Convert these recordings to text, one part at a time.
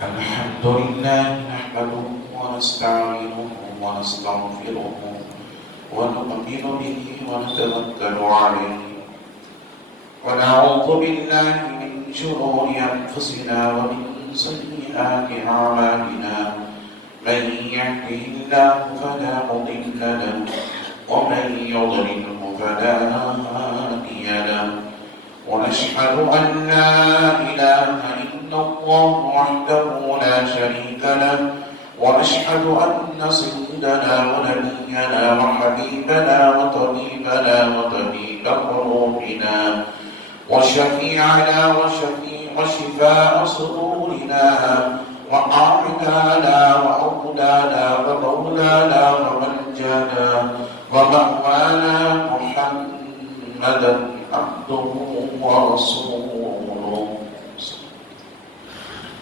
الحمد لله نحمده ونستعينه ونستغفره ونؤمن به ونتوكل عليه ونعوذ بالله من شرور أنفسنا ومن سيئات أعمالنا من يهده الله فلا مضل له ومن يضلله فلا هادي له ونشهد أن لا إله إلا الله وحده لا شريك له ونشهد أن سيدنا ونبينا وحبيبنا وطبيبنا وطبيب قلوبنا وشفيعنا وشفاء صدورنا وقائدنا وأولانا ومولانا ومنجانا ومأوانا محمدا عبده ورسوله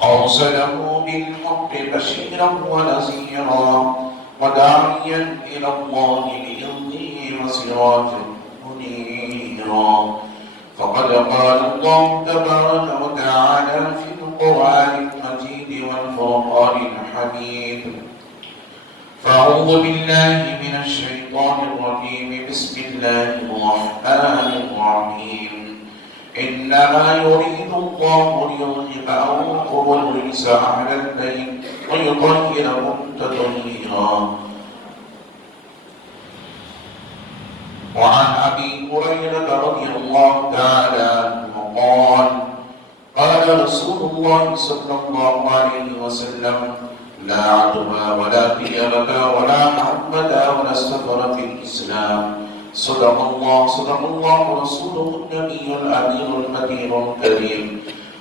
أرسله بالحق بشيرا ونذيرا وداعيا إلى الله بإذنه وسراجا منيرا فقد قال الله تبارك وتعالى في القرآن المجيد والفرقان الحميد فأعوذ بالله من الشيطان الرجيم بسم الله الرحمن الرحيم إنما يريد الله ليذهب عنكم الرجس أهل البيت ويطهركم تطهيرا وعن أبي هريرة رضي الله تعالى عنه قال قال رسول الله صلى الله عليه وسلم لا عدوى ولا طيرة ولا محمد ولا سفر في الإسلام صدق الله رسوله النبي الأمير المتين الكريم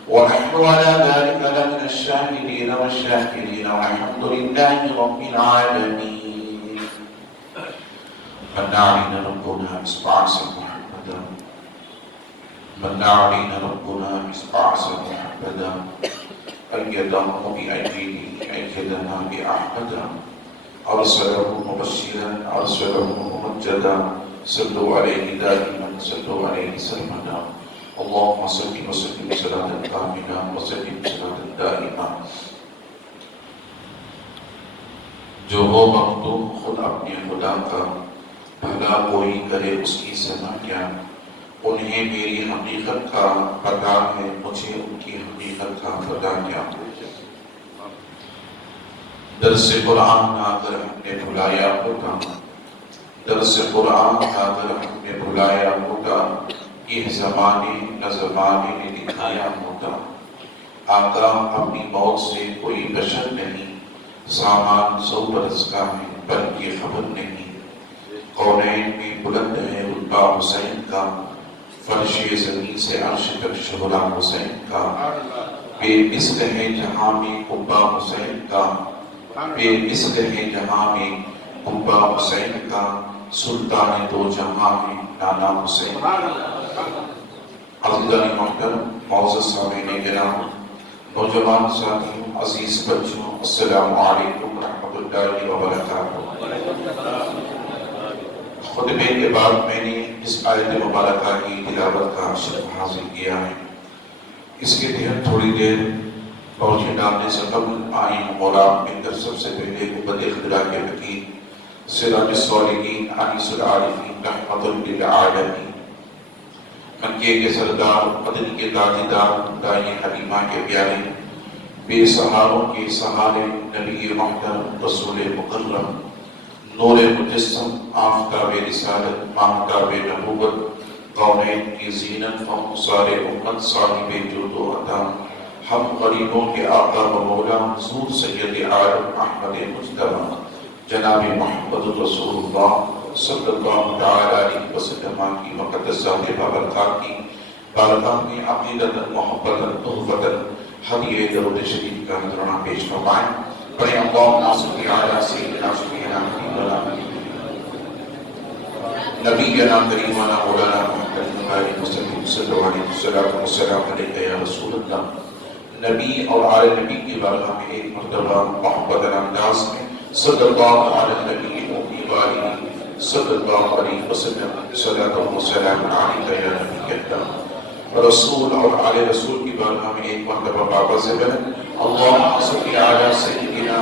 ونحن على ذلك لمن الشاهدين والشاكرين والحمد لله رب العالمين. من علينا ربنا إصبعص محمدا من علينا ربنا إصبعص محمدا أيده بأيدنا بأحمدا أرسله مبشرا أرسله ممجدا صلوا عليه دائما صلوا عليه سلمنا اللهم صل وسلم صلاة كاملة وسلم صلاة دائمة. جو ہو مخدوم خود اپنے خدا کا بھلا کوئی کرے اس کی سنا کیا. انہیں میری حقیقت کا پتہ ہے مجھے ان کی حقیقت کا پتہ کیا. درس قرآن اگر ہم نے بھلایا ہوتا درس قرآن اگر ہم نے بھلایا ہوتا یہ زمانے نہ زمانے نے دکھایا ہوتا. آقا اپنی موت سے کوئی بشر نہیں سامان 100 برس کا ہے پر یہ خبر نہیں. قونین میں بلند ہے رتبہ حسین کا فرش زمین سے عرش تک شعلہ حسین کا. بے مثل ہے جہاں میں قبہ حسین کا بے مثل ہے جہاں میں قبہ حسین کا سلطان دو جہاں میں نانا حسین. عزیزان محترم معزز سامعین کرام نوجوان ساتھیوں عزیز بچوں السلام علیکم ورحمۃ اللہ وبرکاتہ. خطبے کے بعد میں نے اس آیت مبارکہ کی تلاوت کا شرف حاصل کیا ہے. اس کے تحت تھوڑی دیر پہنچے ڈالنے سے قبل آئیں اور آپ میں در سب سے پہلے قبت خدا کے وکیل سراج الصالحین انیس العارفین رحمت للعالمین مکے کے سردار مدنی کے تاجدار دائی حلیمہ کے پیارے بے سہاروں کے سہارے نبی محترم رسول مکرم نور مجسم آفتاب رسالت ماہتاب نبوت قونین کی زینت ہم سارے امت صاحب جود و عطا ہم غریبوں کے آقا و مولا حضور سید عالم احمد مجتبی جناب محمد رسول اللہ صلی اللہ علیہ وسلم کی مقدس ذات بابرکات کی بارگاہ میں عقیدت محبت تحفت ہدیہ درود شریف کا نذرانہ پیش فرمائیں. بڑے اللہم صلی علی سیدنا سیدنا نبینا کریمنا مولانا محمد وسلم صلی اللہ علیہ وسلم علیہ یا رسول اللہ. نبی اور آل نبی کی بارگاہ میں ایک مرتبہ محبت انداز میں صلی اللہ علیہ نبی وآلہ صلی اللہ علیہ وسلم صلاۃ و سلام علیک یا نبی اللہ. رسول اور آل رسول کی بارگاہ میں ایک مرتبہ بابا سے بلند اللهم صل على سيدنا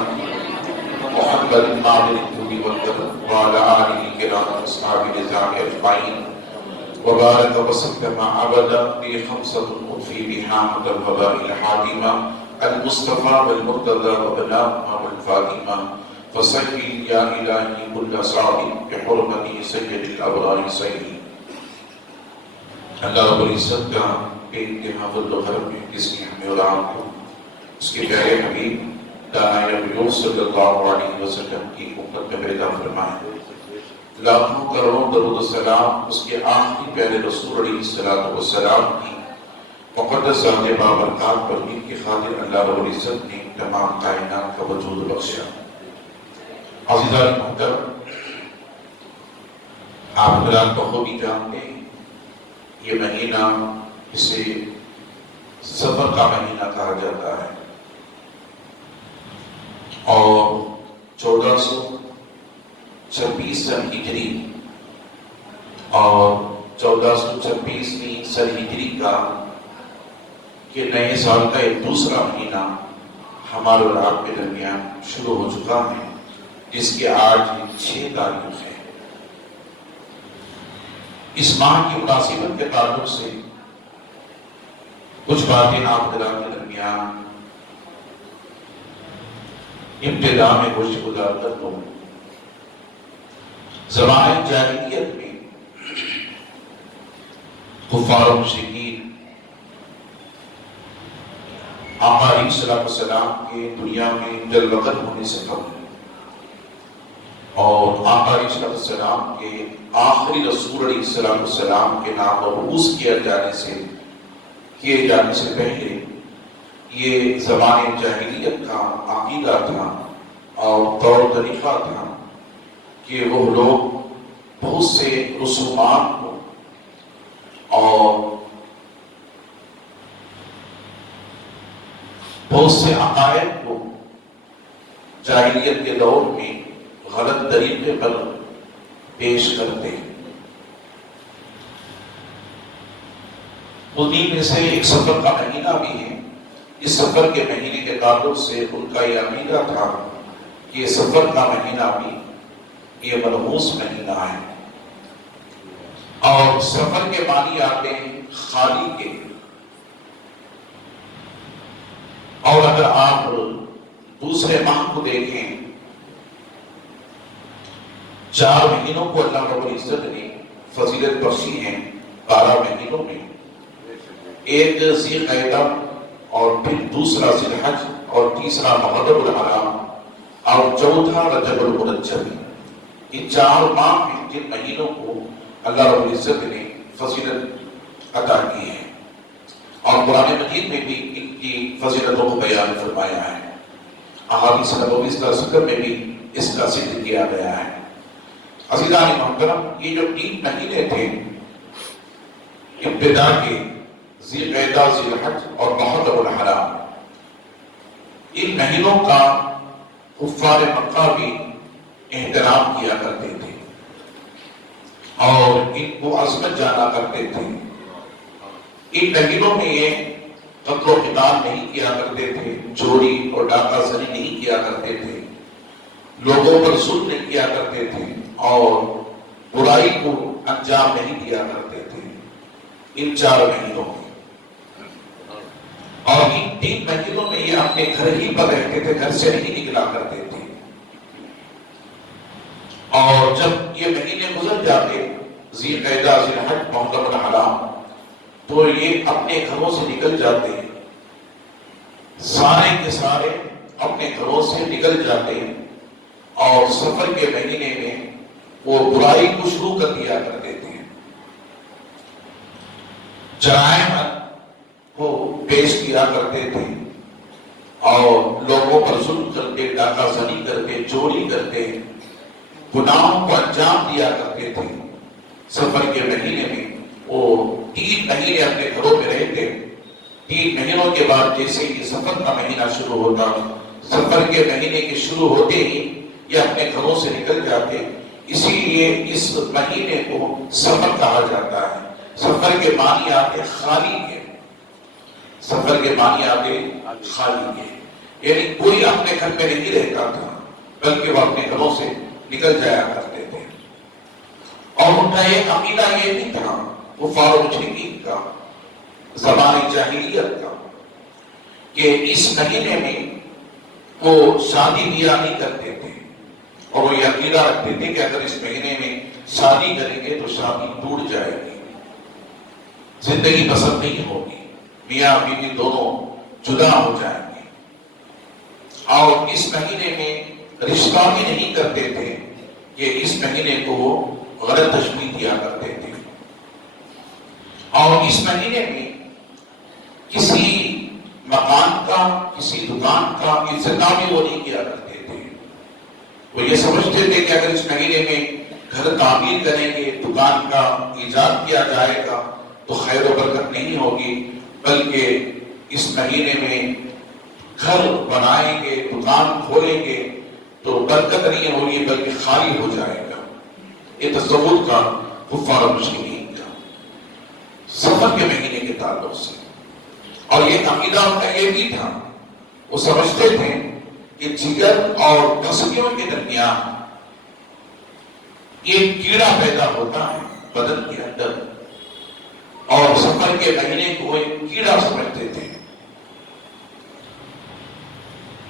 محمد معدن الجود والكرم وعلى آله الكرام وأصحابه الرضوان أجمعين وبارك وسلم عبدا بخمسة أضفي بحامد الفضائل الحاتمة المصطفى والمرتضى وبناهما والفاطمة فصل يا إلهي كل صاعد بحرمة سيد الأبرار سيدي. اللہ رب العزت کا انتہا فضل و کرم ہے جس نے ہمیں اور آپ کو اس کے پیارے حبیب دانائے نبی صلی اللہ علیہ وسلم کی امت میں پیدا فرمائے. لاکھوں کروڑوں درود و سلام اس کے آخری پیارے رسول علیہ السلام کی مقدس ذات بابرکات پر جن کی خاطر اللہ رب العزت نے تمام کائنات کا وجود بخشا. عزیزان محترم، آپ حضرات بخوبی جانتے ہیں یہ مہینہ اسے سفر کا مہینہ کہا جاتا ہے اور 1426 سن ہجری اور 1426 سن ہجری کا کہ نئے سال کا ایک دوسرا مہینہ ہمارے اور آپ کے درمیان شروع ہو چکا ہے جس کے آج 6 تاریخ ہے. اس ماہ کی مناسبت کے تعلق سے کچھ باتیں آپ حضرات کے درمیان ابتدا میں گوشت گزار کر دوں. زمانہ جاہلیت میں کفار و مشرکین آقا علیہ السلام کے دنیا میں دلوقت ہونے سے قبل اور آقا علیہ السلام کے آخری رسول علیہ السلام کے نام مبعوث کیے جانے سے پہلے یہ زمانہ جاہلیت کا عقیدہ تھا اور طور طریقہ تھا کہ وہ لوگ بہت سے رسومات کو اور بہت سے عقائد کو جاہلیت کے دور میں غلط طریقے پر پیش کرتے ہیں. انہی میں سے ایک سفر کا مہینہ بھی ہے. اس سفر کے مہینے کے تعلق سے ان کا یہ عقیدہ تھا کہ سفر کا مہینہ بھی یہ منحوس مہینہ ہے اور سفر کے معنی آتے ہیں خالی کے. اور اگر آپ دوسرے ماہ کو دیکھیں 4 مہینوں کو اللہ رب العزت نے فضیلت بخشی ہے 12 مہینوں میں. ایک ذی القعدہ اور پھر دوسرا ذی الحج اور تیسرا محرم الحرام اور چوتھا رجب المرجب. یہ 4 ماہ ہیں جن مہینوں کو اللہ رب العزت نے فضیلت عطا کی ہے اور قرآن مجید میں بھی ان کی فضیلتوں کو بیان فرمایا ہے. احادیث نبوی کا ذکر میں بھی اس کا ذکر کیا گیا ہے. عزیزان محترم، یہ جو 3 مہینے تھے ابتدا کے ذی القعدہ، ذی الحج اور محرم الحرام، ان مہینوں کا کفار مکہ بھی احترام کیا کرتے تھے اور ان کو عظمت جانا کرتے تھے. ان مہینوں میں یہ قتل و قتال نہیں کیا کرتے تھے، چوری اور ڈاکہ زنی نہیں کیا کرتے تھے، لوگوں پر ظلم نہیں کیا کرتے تھے اور برائی کو انجام نہیں دیا کرتے تھے ان 4 مہینوں میں. اور ان 3 مہینوں میں یہ اپنے گھر ہی پر رہتے تھے، گھر سے نہیں نکلا کرتے تھے. اور جب یہ مہینے گزر جاتے ذی القعدہ، ذی الحج، محرم الحرام، تو یہ اپنے گھروں سے نکل جاتے، سارے کے سارے اپنے گھروں سے نکل جاتے اور سفر کے مہینے میں وہ برائی کو شروع کر دیا کرتے تھے. جرائم کو پیش کیا کرتے تھے اور لوگوں پر ظلم کرتے، ڈاکہ زنی کرتے، چوری کرتے، گناہوں کو انجام دیا کرتے تھے. سفر کے مہینے میں وہ 3 مہینے اپنے گھروں میں رہتے. 3 مہینوں کے بعد جیسے ہی سفر کا مہینہ شروع ہوتا، سفر کے مہینے کے شروع ہوتے ہی یہ اپنے گھروں سے نکل جاتے. اسی لیے اس مہینے کو سفر کہا جاتا ہے. سفر کے معنی آتے خالی کے، سفر کے معنی آتے خالی کے. یعنی کوئی اپنے گھر میں نہیں رہتا تھا بلکہ وہ اپنے گھروں سے نکل جایا کرتے تھے. اور ان کا ایک عقیدہ یہ بھی تھا کفار و مشرکین کا زمانہ جاہلیت کا کہ اس مہینے میں وہ شادی بیاہ نہیں کرتے تھے اور وہ یہ عقیدہ رکھتے تھے کہ اگر اس مہینے میں شادی کریں گے تو شادی ٹوٹ جائے گی, زندگی پسند نہیں ہوگی, میاں بیوی دونوں جدا ہو جائیں گے. اور اس مہینے میں رشتہ بھی نہیں کرتے تھے کہ اس مہینے کو وہ غلط تشبیہ دیا کرتے تھے. اور اس مہینے میں کسی مکان کا کسی دکان کا افتتاح بھی وہ نہیں کیا کرتے تھے. وہ یہ سمجھتے تھے کہ اگر اس مہینے میں گھر تعمیر کریں گے, دکان کا ایجاد کیا جائے گا تو خیر و برکت نہیں ہوگی, بلکہ اس مہینے میں گھر بنائیں گے, دکان کھولیں گے تو برکت نہیں ہوگی بلکہ خالی ہو جائے گا. یہ تصور کا کفار و مشرکین کا سفر کے مہینے کے تعلق سے. اور یہ عقیدہ ان کا یہ بھی تھا, وہ سمجھتے تھے کہ جگر اور تسلیوں کے درمیان ایک کیڑا پیدا ہوتا ہے بدن کے اندر, اور سفر کے مہینے کو ایک کیڑا سمجھتے تھے,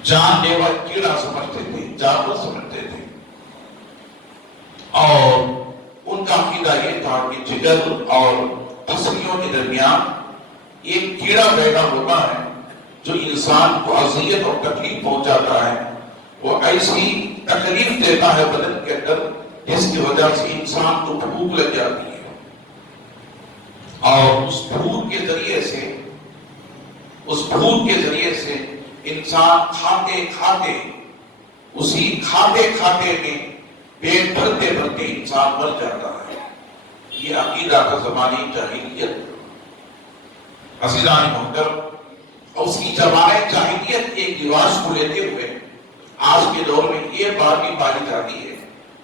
جان لیوا کیڑا سمجھتے تھے, جانور سمجھتے تھے. اور ان کا عقیدہ یہ تھا کہ جگر اور تسلیوں کے درمیان ایک کیڑا پیدا ہوتا ہے جو انسان کو اذیت اور تکلیف پہنچاتا ہے. وہ ایسی تکلیف دیتا ہے بدن کے اندر جس کی وجہ سے انسان کو بھوک لگ جاتی ہے, اور اس بھوک کے ذریعے سے انسان کھاتے کھاتے میں پیٹ بھرتے بھرتے انسان مر جاتا ہے. یہ عقیدہ کا زمانے جاہلیت. عزیزان محترم, اور اس کی زمانے جاہلیت کے رواج کو لیتے ہوئے آج کے دور میں یہ بات بھی پائی جاتی ہے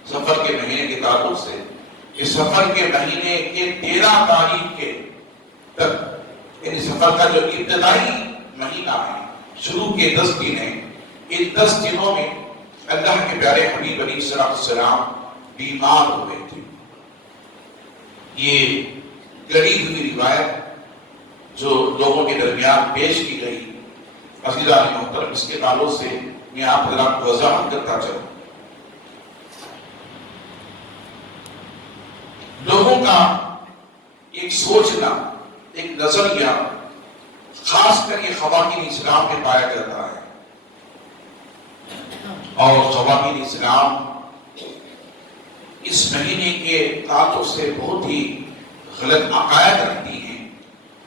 سفر کے مہینے کے تعلق سے کہ سفر کے مہینے کے 13 تاریخ کے تک, یعنی سفر کا جو ابتدائی مہینہ ہے, شروع کے 10 دن ہیں, ان 10 دنوں میں اللہ کے پیارے حبیب علیہ السلام بیمار ہوئے تھے. یہ گڑی ہوئی روایت جو لوگوں کے درمیان پیش کی گئی. عزیزان محترم, اس کے تعلق سے میں آپ حضرات کو وضاحت کرتا چلوں. لوگوں کا ایک سوچنا, ایک نظریہ خاص کر یہ خواتین اسلام میں پایا جاتا ہے, اور خواتین اسلام اس مہینے کے تعلق سے بہت ہی غلط عقائد رکھتی ہیں,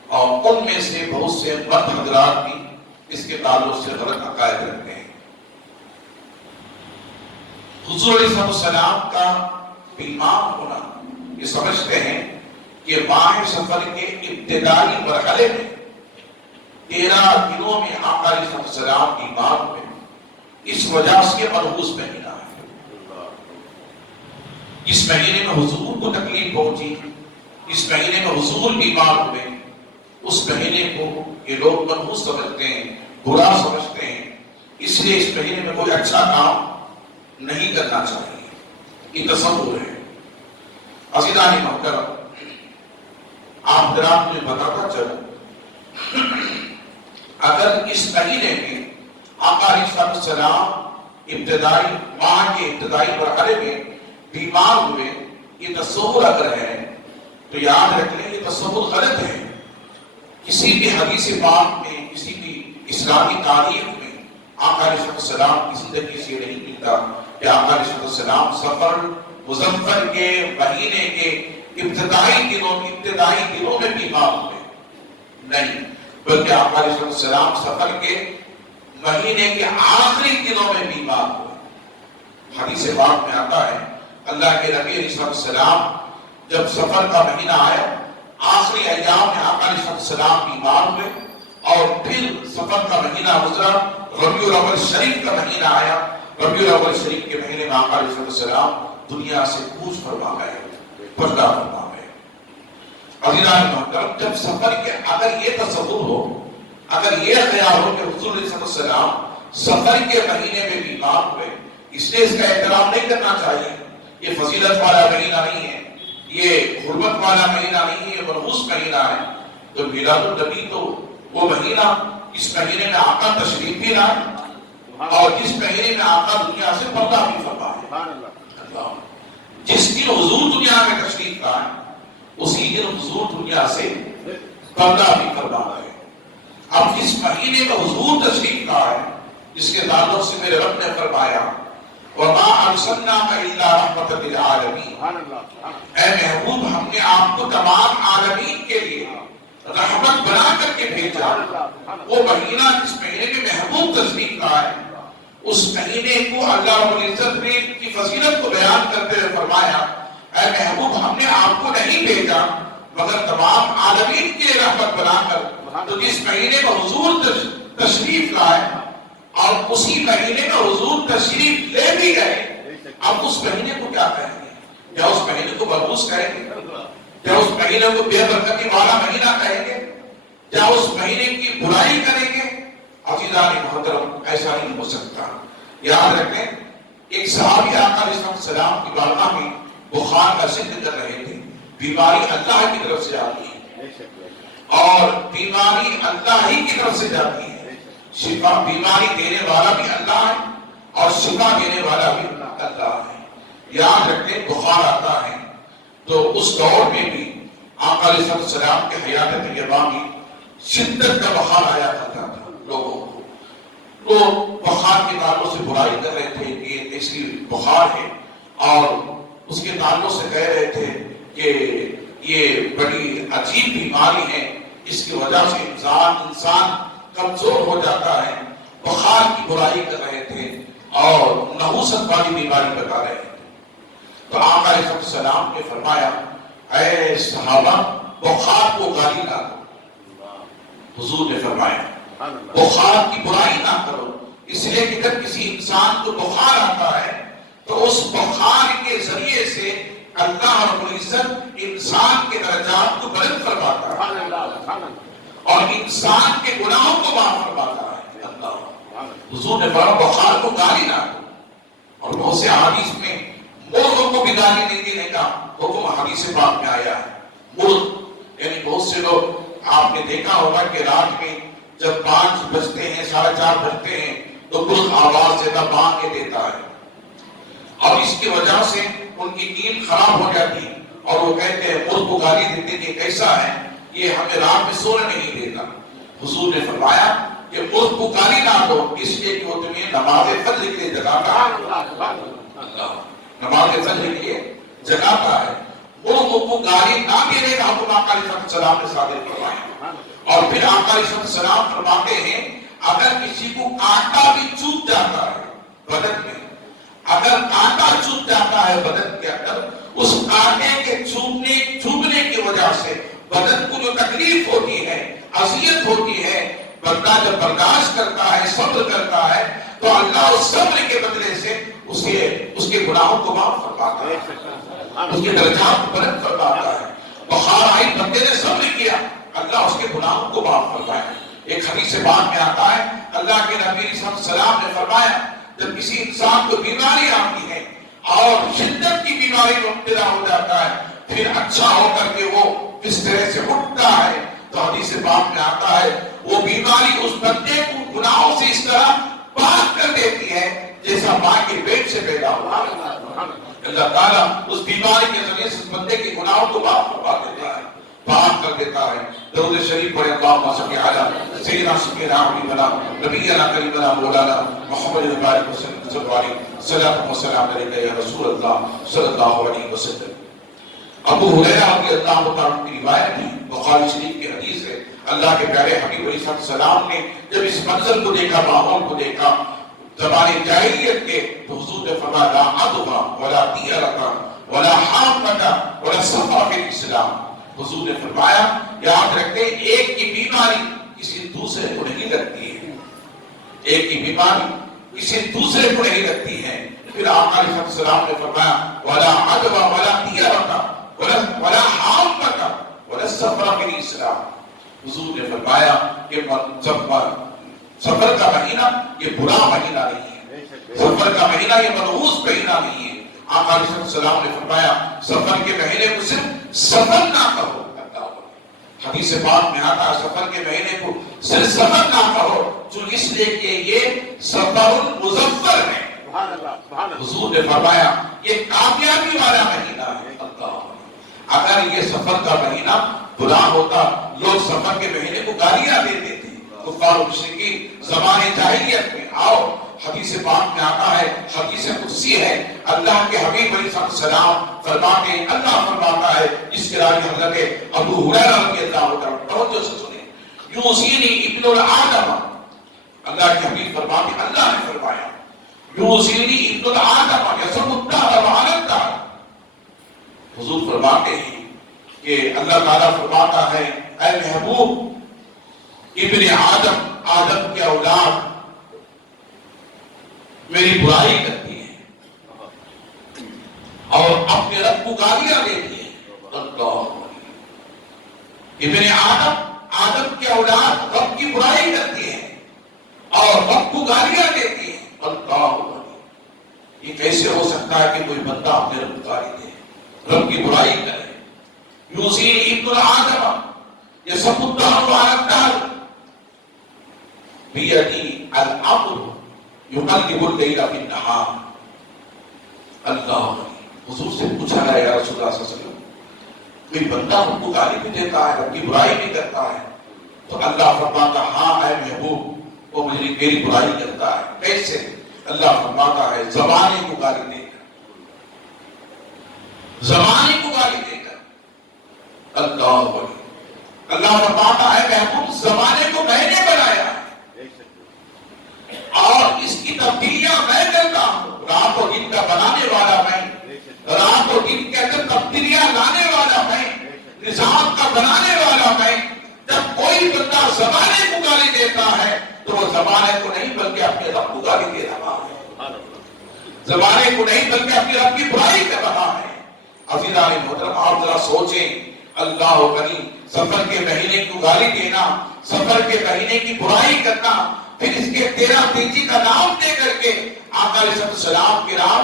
اور ان میں سے بہت سے مرد حضرات بھی اس کے تعلق سے غلط عقائد رکھتے ہیں. حضور علیہ السلام کا بیمار ہونا یہ سمجھتے ہیں کہ ماہ سفر کے ابتدائی مرحلے میں 13 دنوں میں آقا علیہ السلام بیمار ہوئے, اس وجہ سے منحوس مہینہ ہے. اس مہینے میں حضور کو تکلیف پہنچی, اس مہینے میں حضور بیمار ہوئے, اس مہینے کو یہ لوگ منحوس سمجھتے ہیں, برا سمجھتے ہیں, اس لیے اس مہینے میں کوئی اچھا کام نہیں کرنا چاہیے. یہ تصور ہے. عزیزان محترم, آپ حضرات مجھے بتاتا چلوں, اگر اس مہینے میں آقا علیہ السلام ابتدائی ماہ کے ابتدائی مرحلے میں بیمار ہوئے, یہ تصور اگر ہے تو یاد رکھ لیں یہ تصور غلط ہے. کسی بھی حدیث پاک میں, کسی بھی اسلامی تاریخ میں آقا علیہ السلام کی زندگی سے نہیں ملتا کہ آقا علیہ السلام سفر مظفر کے مہینے کے ابتدائی دنوں میں بیمار ہوئے. نہیں, بلکہ آقا علیہ السلام سفر کے مہینے کے آخری دنوں میں بیمار ہوئے. حدیث پاک میں آتا ہے اللہ کے نبی علیہ السلام جب سفر کا مہینہ آیا, آخری ایام میں آقا علیہ السلام بیمار ہوئے, اور پھر سفر کا مہینہ گزرا, ربیع الاول شریف کا مہینہ آیا. ربیع الاول شریف کے مہینے میں آقا علیہ السلام دنیا سے کوچ فرما گئے, پردہ فرما گئے. عزیزان محترم, جب سفر کے اگر یہ تصور ہو اگر یہ خیال ہو کہ حضور علیہ السلام سفر کے مہینے میں بیمار ہوئے اس لیے اس کا احترام نہیں کرنا چاہیے، یہ فضیلت والا مہینہ نہیں ہے، یہ حرمت والا مہینہ نہیں ہے، یہ مرخوص مہینہ ہے، تو میلاد النبی تو وہ مہینہ اس مہینے میں آقا تشریف بھی لائے اور جس مہینے میں آقا دنیا سے پردہ بھی فرمائے۔ جس دن حضور دنیا میں تشریف لائے اسی دن حضور دنیا سے پردہ بھی فرما رہے۔ اب جس مہینے میں حضور تشریف لائے جس کے تعلق سے میرے رب نے فرمایا وَمَا أَرْسَلْنَاكَ إِلَّا رَحْمَةً لِلْعَالَمِينَ، اے محبوب ہم نے آپ کو تمام عالمین کے لیے رحمت بنا کر کے بھیجا۔ وہ مہینہ جس مہینے میں محبوب تشریف لائے اس مہینے کو اللہ رب العزت نے کی فضیلت کو بیان کرتے ہوئے فرمایا اے محبوب ہم نے آپ کو نہیں بھیجا مگر تمام عالمین کے لیے رحمت بنا کر۔ تو جس مہینے میں حضور تشریف لائے اور اسی مہینے میں حضور تشریف لے بھی گئے، اب اس مہینے کو کیا کہیں گے؟ کیا اس مہینے کو مرموز کہیں گے؟ کیا اس مہینے کو بے برکتی والا مہینہ کہیں گے؟ کیا اس مہینے کی برائی کریں گے؟ عزیزان محترم ایسا نہیں ہو سکتا۔ یاد رکھیں ایک صحابی آقا علیہ السلام کی بارگاہ میں بخار کا ذکر کر رہے تھے۔ بیماری اللہ کی طرف سے آتی ہے اور بیماری اللہ ہی کی طرف سے جاتی ہے۔ شفا بیماری دینے والا بھی اللہ ہے اور شفا دینے والا بھی اللہ ہے۔ یاد رکھیں بخار آتا ہے تو اس دور میں بھی آقا علیہ السلام کے حیات طیبہ میں شدت کا بخار آیا کرتا تھا لوگوں کو، تو بخار کے تعلق سے برائی کر رہے تھے کہ ایسی بخار ہے اور اس کے تعلق سے کہہ رہے تھے کہ یہ بڑی عجیب بیماری ہے، اس کی وجہ سے انسان کمزور ہو جاتا ہے۔ بخار کی برائی کر رہے تھے اور نحوست والی بیماری بتا رہے تھے۔ تو آقا علیہ السلام نے فرمایا اے صحابہ بخار کو گالی نہ دو۔ حضور نے فرمایا بخار کی برائی نہ کرو، اس لیے کہ جب کسی انسان کو بخار آتا ہے تو اس بخار کے ذریعے سے اللہ رب العزت انسان کے درجات کو بلند فرماتا ہے اور انسان کے گناہوں کو معاف فرماتا ہے اللہ۔ حضور نے فرمایا بخار کو گالی نہ دو، اور بہت سے حدیث میں مردوں کو بھی گالی نہیں دینے کا حکم حدیث پاک میں آیا ہے۔ مرد یعنی بہت سے لوگ آپ نے دیکھا ہوگا کہ رات میں جب 5 بجتے ہیں 4:30 بجتے ہیں تو مرد آواز زیادہ بانگ کے دیتا ہے اور اس کی وجہ سے ان کی نیند خراب ہو جاتی اور وہ کہتے ہیں مرد کو گالی دیتے کہ کیسا ہے یہ ہمیں رات میں سونے نہیں دیتا۔ حضور نے فرمایا کہ مرد کو گالی نہ دو اس لیے کہ وہ تمہیں نماز فجر کے لیے جگاتا ہے، نماز فجر کے لیے جگاتا ہے۔ مرد کو گالی نہ دینے کا حکم آقا علیہ السلام نے صادر فرمایا۔ اور پھر آقا علیہ السلام فرماتے ہیں اگر کسی کو کانٹا بھی چوب جاتا ہے بدن میں، اگر کانٹا چوب جاتا ہے بدن کے اندر، اس کانٹے کے چوبنے کی وجہ سے بدن کو جو تکلیف ہوتی ہے اذیت ہوتی ہے، بندہ جب برداشت کرتا ہے صبر کرتا ہے تو اللہ اس صبر کے بدلے سے اس کے گناہوں کو معاف فرماتا ہے، اس کے درجات کو بلند فرماتا ہے۔ بخار آئی بندے نے صبر کیا اللہ اس کے گناہوں کو معاف فرمایا۔ ایک حدیث پاک میں آتا ہے اللہ کے نبی صلی اللہ علیہ وسلم نے فرمایا جب کسی انسان کو بیماری آتی ہے اور شدت کی بیماری میں مبتلا ہو جاتا ہے پھر اچھا ہو کر کے وہ اس طرح سے اٹھتا ہے تو حدیث پاک میں آتا ہے وہ بیماری اس بندے کو گناہوں سے اس طرح پاک کر دیتی ہے جیسا ماں کے پیٹ سے پیدا ہوا۔ اللہ تعالیٰ اس بیماری کے ذریعے سے اس بندے کے گناہوں کو معاف فرما دیتا ہے، پاک کر دیتا ہے۔ درود شریف پڑھیں اللہم صلی علی سیدنا سیدنا حبیبنا نبینا کریمنا مولانا محمد بارک وسلم صلاۃ و سلام علیک یا رسول اللہ صلی اللہ علیہ وسلم۔ ابو ہریرہ رضی اللہ عنہ کی روایت ہے، بخاری شریف کی حدیث ہے، اللہ کے پیارے حبیب علیہ السلام نے جب اس منظر کو دیکھا، ماحول کو دیکھا زمانے جاہلیت کے، تو حضور نے فرمایا لا عدوہ ولا طیرۃ ولا حامۃ ولا صفا فی الاسلام۔ حضور نے فرمایا یاد رکھتے ایک کی بیماری کسی دوسرے کو نہیں لگتی ہے، ایک کی بیماری کسی دوسرے کو نہیں لگتی ہے۔ پھر آقا علیہ السلام نے فرمایا ولا عدوہ ولا طیرۃ ولا حامۃ ولا صفا فی الاسلام۔ حضور نے فرمایا کہ سفر کا مہینہ یہ برا مہینہ نہیں ہے، سفر کا مہینہ یہ منحوس مہینہ نہیں ہے۔ آقا علیہ السلام نے فرمایا سفر کے مہینے کو صرف سفر نہ کہو، حدیث پاک میں آتا ہے سفر کے مہینے کو صرف سفر نہ کہو، جو اس لیے کہ یہ سفر المظفر ہے۔ حضور نے فرمایا یہ کامیابی والا مہینہ ہے۔ اگر یہ سفر کا مہینہ برا ہوتا، لوگ سفر کے مہینے کو گالیاں دیتے تھے، کفار و مشرکین زمانے جاہلیت میں۔ آؤ حدیث پاک میں آتا ہے، حدیث قدسی ہے، اللہ کے حبیب علیہ السلام فرماتے ہیں، اللہ فرماتا ہے جس کے راوی حضرت ابو ہریرہ رضی اللہ عنہ، توجہ سے سنیں، یوصینی ابن الآدم، اللہ کے حبیب فرماتے ہیں، اللہ نے فرمایا یوصینی ابن الآدم یصوم الدہر وعلی الدہر، حضور فرماتے ہیں کہ اللہ تعالیٰ فرماتا ہے اے محبوب ابن آدم کے اولاد میری برائی کرتی ہے اور اپنے رب کو گالیاں دیتی ہے۔ ابن آدم کے اولاد رب کی برائی کرتی ہے اور رب کو گالیاں دیتی ہے۔ یہ کیسے ہو سکتا ہے کہ کوئی بندہ اپنے رب کو گالی دے، رب کی برائی کرے؟ یوصینی ابن آدم یصوم الدہر وعلی الدہر بیدی الامر یقلب اللیل فی النہار۔ اللہ، حضور سے پوچھا ہے یا رسول اللہ صلی اللہ علیہ وسلم، کوئی بندہ رب کو گالی بھی دیتا ہے، رب کی برائی بھی کرتا ہے؟ تو اللہ فرماتا ہاں اے محبوب وہ میری برائی کرتا ہے۔ کیسے؟ اللہ فرماتا ہے زمانے کو گالی دے کر، زمانے کو گالی دے کر۔ اللہ فرماتا ہے محبوب زمانے کو میں نے بنایا اور اس کی تبدیلیاں میں کرتا ہوں، رات و دن کا بنانے والا میں، رات و دن کے اندر تبدیلیاں لانے والا میں، نظام کا بنانے والا میں۔ جب کوئی بندہ زمانے کو گالی دیتا ہے تو وہ زمانے کو نہیں بلکہ اپنے رب کو گالی دے رہا ہے، زمانے کو نہیں بلکہ اپنے رب کی برائی کر رہا ہے۔ عزیزان محترم آپ ذرا سوچیں، اللہ کریم سفر کے مہینے کو گالی دینا، سفر کے مہینے کی برائی کرنا، پھر اس کے 13 تیجی کا نام دے کر کے آقا علیہ السلام کے نام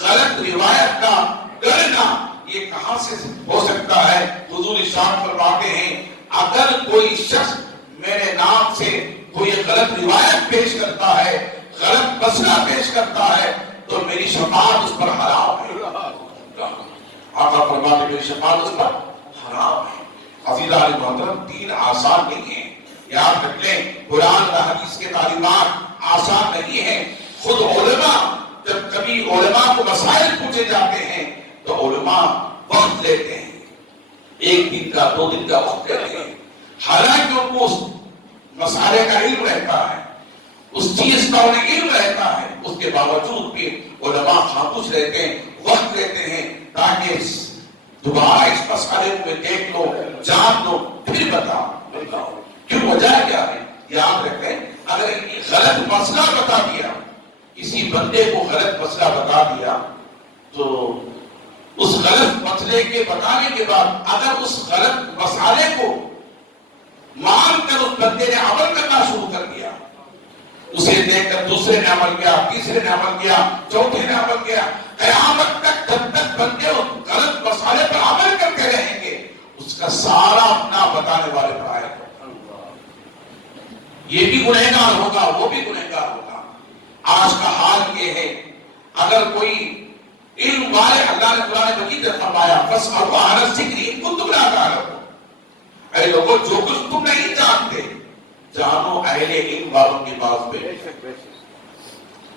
غلط روایت کا کرنا، یہ کہاں سے ہو سکتا ہے؟ حضور ارشاد فرماتے ہیں اگر کوئی شخص میرے نام سے کوئی غلط روایت پیش کرتا ہے، غلط مسئلہ پیش کرتا ہے تو میری شفاعت اس پر حرام ہے۔ آقا فرماتے ہیں میری شفاعت اس پر حرام ہے۔ عزیزان محترم دین آسان نہیں ہے، یاد رکھ لیں قرآن و حدیث کے تعلیمات آسان نہیں ہیں۔ خود علماء جب کبھی علماء کو مسائل پوچھے جاتے ہیں تو علماء وقت لیتے ہیں، 1 دن کا 2 دن کا وقت لیتے ہیں، حالانکہ ان کو اس مسئلے کا علم رہتا ہے، اس چیز کا انہیں علم رہتا ہے، اس کے باوجود بھی علماء خاموش رہتے ہیں، وقت لیتے ہیں تاکہ دوبارہ اس مسئلے کو دیکھ لو، جان لو، پھر بتاؤ کیوں، وجہ کیا ہے۔ یاد رکھیں اگر غلط مسئلہ بتا دیا، کسی بندے کو غلط مسئلہ بتا دیا تو اس غلط مسئلے کے بتانے کے بعد اگر اس غلط مسئلے کو مان کر اس بندے نے عمل کرنا شروع کر دیا، اسے دیکھ کر دوسرے نے عمل کیا، تیسرے نے عمل کیا، چوتھے نے عمل کیا، قیامت تک جب تک بندے غلط مسئلے پر عمل کرتے رہیں گے اس کا سارا اپنا بتانے والے پر آئے گا، یہ بھی گنہگار ہوگا، وہ بھی گنہگار ہوگا۔ آج کا حال یہ ہے اگر کوئی علم والے، اللہ نے قرآن مجید میں فرمایا فَاسْأَلُوا أَهْلَ الذِّكْرِ إِن كُنتُمْ لَا تَعْلَمُونَ، اے لوگوں جو کچھ تم نہیں جانتے جانو اہل علم والوں کے پاس بیٹھو،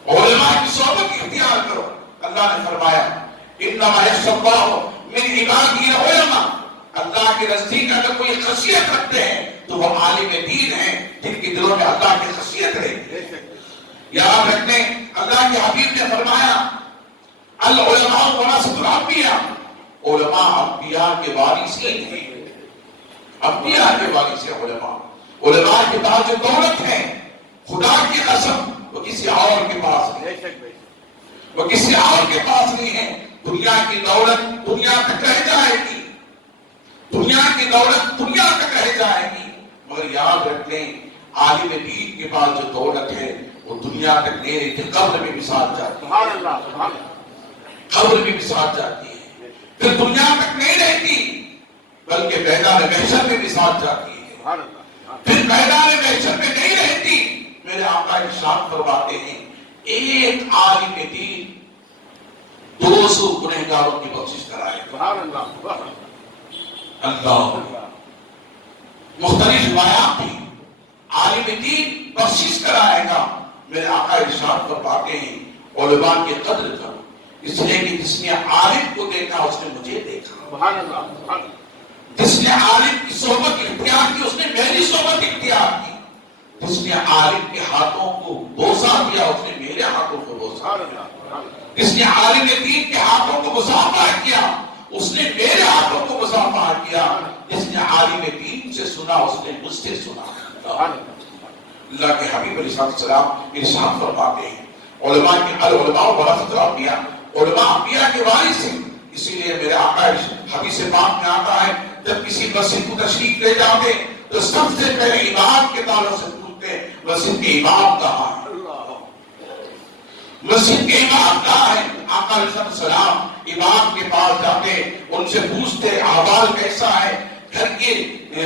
علماء کی صحبت اختیار کرو۔ اللہ نے فرمایا انما یخشی اللہ من عبادہ العلماء، اللہ کے نزدیک اگر کوئی خشیت رکھتے ہیں تو وہ عالم دین ہیں جن کے دلوں میں اللہ کی خشیت رہی۔ یاد رکھنے اللہ کے حبیب نے فرمایا العلماء ورثۃ الانبیاء، علماء انبیاء کے وارثین ہیں، انبیاء کے وارث ہیں علماء۔ علماء کے پاس جو دولت ہے خدا کی قسم وہ کسی اور کے پاس نہیں، وہ کسی اور کے پاس نہیں ہے۔ دنیا کی دولت دنیا تک رہ جائے گی، دنیا کی دولت دنیا تک رہ جائے گی، مگر مگر یاد رکھ لیں عالم دین کے پاس جو دولت ہے وہ دنیا تک نہیں رہتی، قبر میں بھی ساتھ جاتی ہے، قبر میں بھی ساتھ جاتی ہے، پھر دنیا تک نہیں رہتی بلکہ میدان محشر میں بھی ساتھ جاتی ہے، پھر میدان محشر میں نہیں رہتی۔ میرے آقا ارشاد فرماتے ہیں ایک عالم دین 200 گنہگاروں کی بخشش کرائے گا۔ اللہ، مختلف روایات تھی، عالم دین بخشش کرائے گا۔ میرے آقا ارشاد فرماتے ہیں علماء کی قدر کرو، اس لیے کہ جس نے عالم کو دیکھا اس نے مجھے دیکھا، جس نے عالم کی صحبت اختیار کی اس نے میری صحبت اختیار کی، جس نے عالم کے ہاتھوں کو بوسہ دیا اس نے میرے ہاتھوں کو بوسہ دیا، جس نے عالم دین کے ہاتھوں کو مصافحہ کیا اس نے میرے ہاتھوں کو مصافحہ کیا، جس نے عالم دین سے سنا اس نے مجھ سے سنا۔ اللہ کے حبیب علیہ السلام ارشاد فرماتے ہیں علماء کے العلماء ورثۃ الانبیاء، علماء انبیاء کے وارث ہیں۔ اسی لیے میرے آقا حدیث پاک میں آتا ہے جب کسی مسجد کو تشریف لے جاتے تو سب سے پہلے امام کے تعلق سے پوچھتے مسجد کے امام کہاں ہے، مسجد کے امام کہاں ہے۔ آقا علیہ السلام امام کے پاس جاتے ان سے پوچھتے احوال کیسا ہے، گھر کی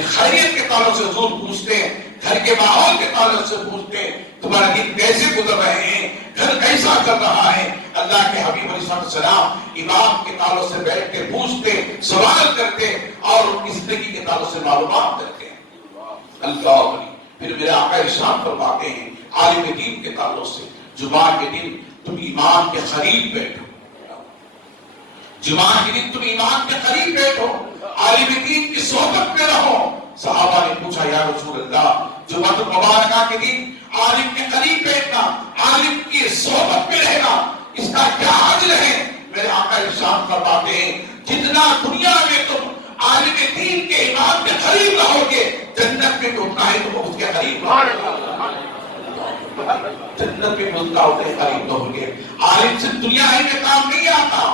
خیریت کے تعلق سے حضور پوچھتے، گھر کے ماحول کے تعلق سے پوچھتے تمہارا دن کیسے گزر رہے ہیں، گھر کیسا چل رہا ہے۔ اللہ کے حبیب علیہ السلام امام کے تعلق سے بیٹھ کے پوچھتے، سوال کرتے اور ان کی زندگی کے تعلق سے معلومات کرتے۔ اللہ، پھر میرے آقا ارشاد فرماتے ہیں عالم دین کے تعلق سے جمعہ کے دن تم ایمان کے قریب بیٹھو، جمعہ کے دن تم ایمان کے قریب بیٹھو، عالم دین کی صحبت میں رہو۔ صحابہ نے پوچھا یا رسول اللہ جمعہ مبارکہ کے دن عالم کے قریب بیٹھنا، عالم کی صحبت میں رہنا، اس کا کیا اجر ہے؟ میرے آقا ارشاد فرماتے ہیں جتنا دنیا میں تم عالم دین کے امام کے قریب رہو گے جنت میں اتنا ہی تم اس کے قریب رہو گے، جنت میں اتنا ہوتے قریب رہو گے۔ عالم سے دنیا ہی میں کام نہیں آتا،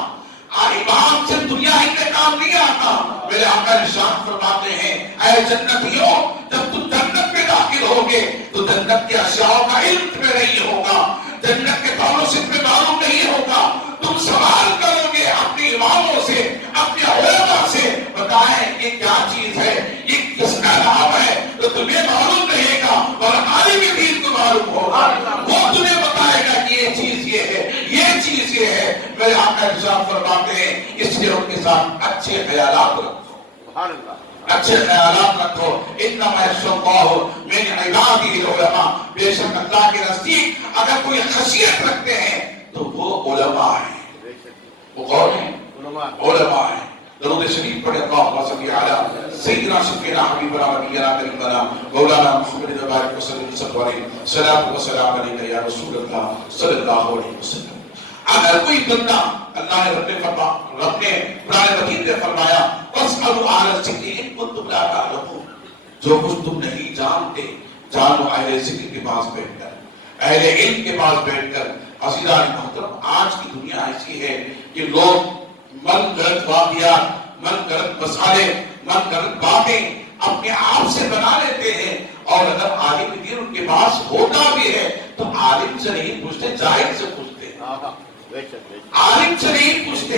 امام سے دنیا ہی میں کام نہیں آتا۔ میرے آقا ارشاد فرماتے ہیں اے جنتیوں جب تم جنت میں داخل ہوگے تو جنت کے اشیاء کا علم تمہیں نہیں ہوگا، جنت کے تعلق سے تمہیں معلوم نہیں ہوگا، تم سوال کرو گے اپنے اماموں سے، اپنے علماء سے، بتائیں یہ کیا چیز ہے، یہ کس کا نام ہے، تو تمہیں معلوم رہے گا اور عالم دین کو معلوم ہوگا، وہ تمہیں بتائے گا کہ یہ چیز یہ ہے، یہ چیز یہ ہے۔ میرے آقا ارشاد فرماتے ہیں اس لیے ان کے ساتھ اچھے خیالات رکھو، اچھے خیالات رکھو۔ انما یخشی اللہ من عبادہ العلماء، بے شک اللہ کے نزدیک اگر کوئی خشیت رکھتے ہیں تو وہ علماء ہیں۔ وہ کون ہیں؟ علماء ہیں۔ درود شریف پڑھے اللہم صلی علی سیدنا شفیعنا حبیبنا نبینا کریمنا مولانا محمد وبارک وسلم علیہ الصلوۃ والسلام علیک یا رسول اللہ صلی اللہ علیہ وسلم۔ اگر کوئی بندہ اللہ نے رب نے قرآن مجید میں فرمایا وَاسْأَلُوا أَهْلَ الذِّكْرِ إِن كُنتُمْ لَا تَعْلَمُونَ، جو کچھ تم نہیں جانتے جانو اہل ذکر کے پاس بیٹھ کر، اہل علم کے پاس بیٹھ کر۔ عزیزان محترم آج کی دنیا ایسی ہے کہ لوگ من گھڑت واقعات، من گھڑت مسئلے، من گھڑت باتیں اپنے آپ سے بنا لیتے ہیں، اور اگر عالم دین ان کے پاس ہوتا بھی ہے تو عالم سے نہیں پوچھتے، جاہل سے پوچھتے، عالم سے نہیں پوچھتے،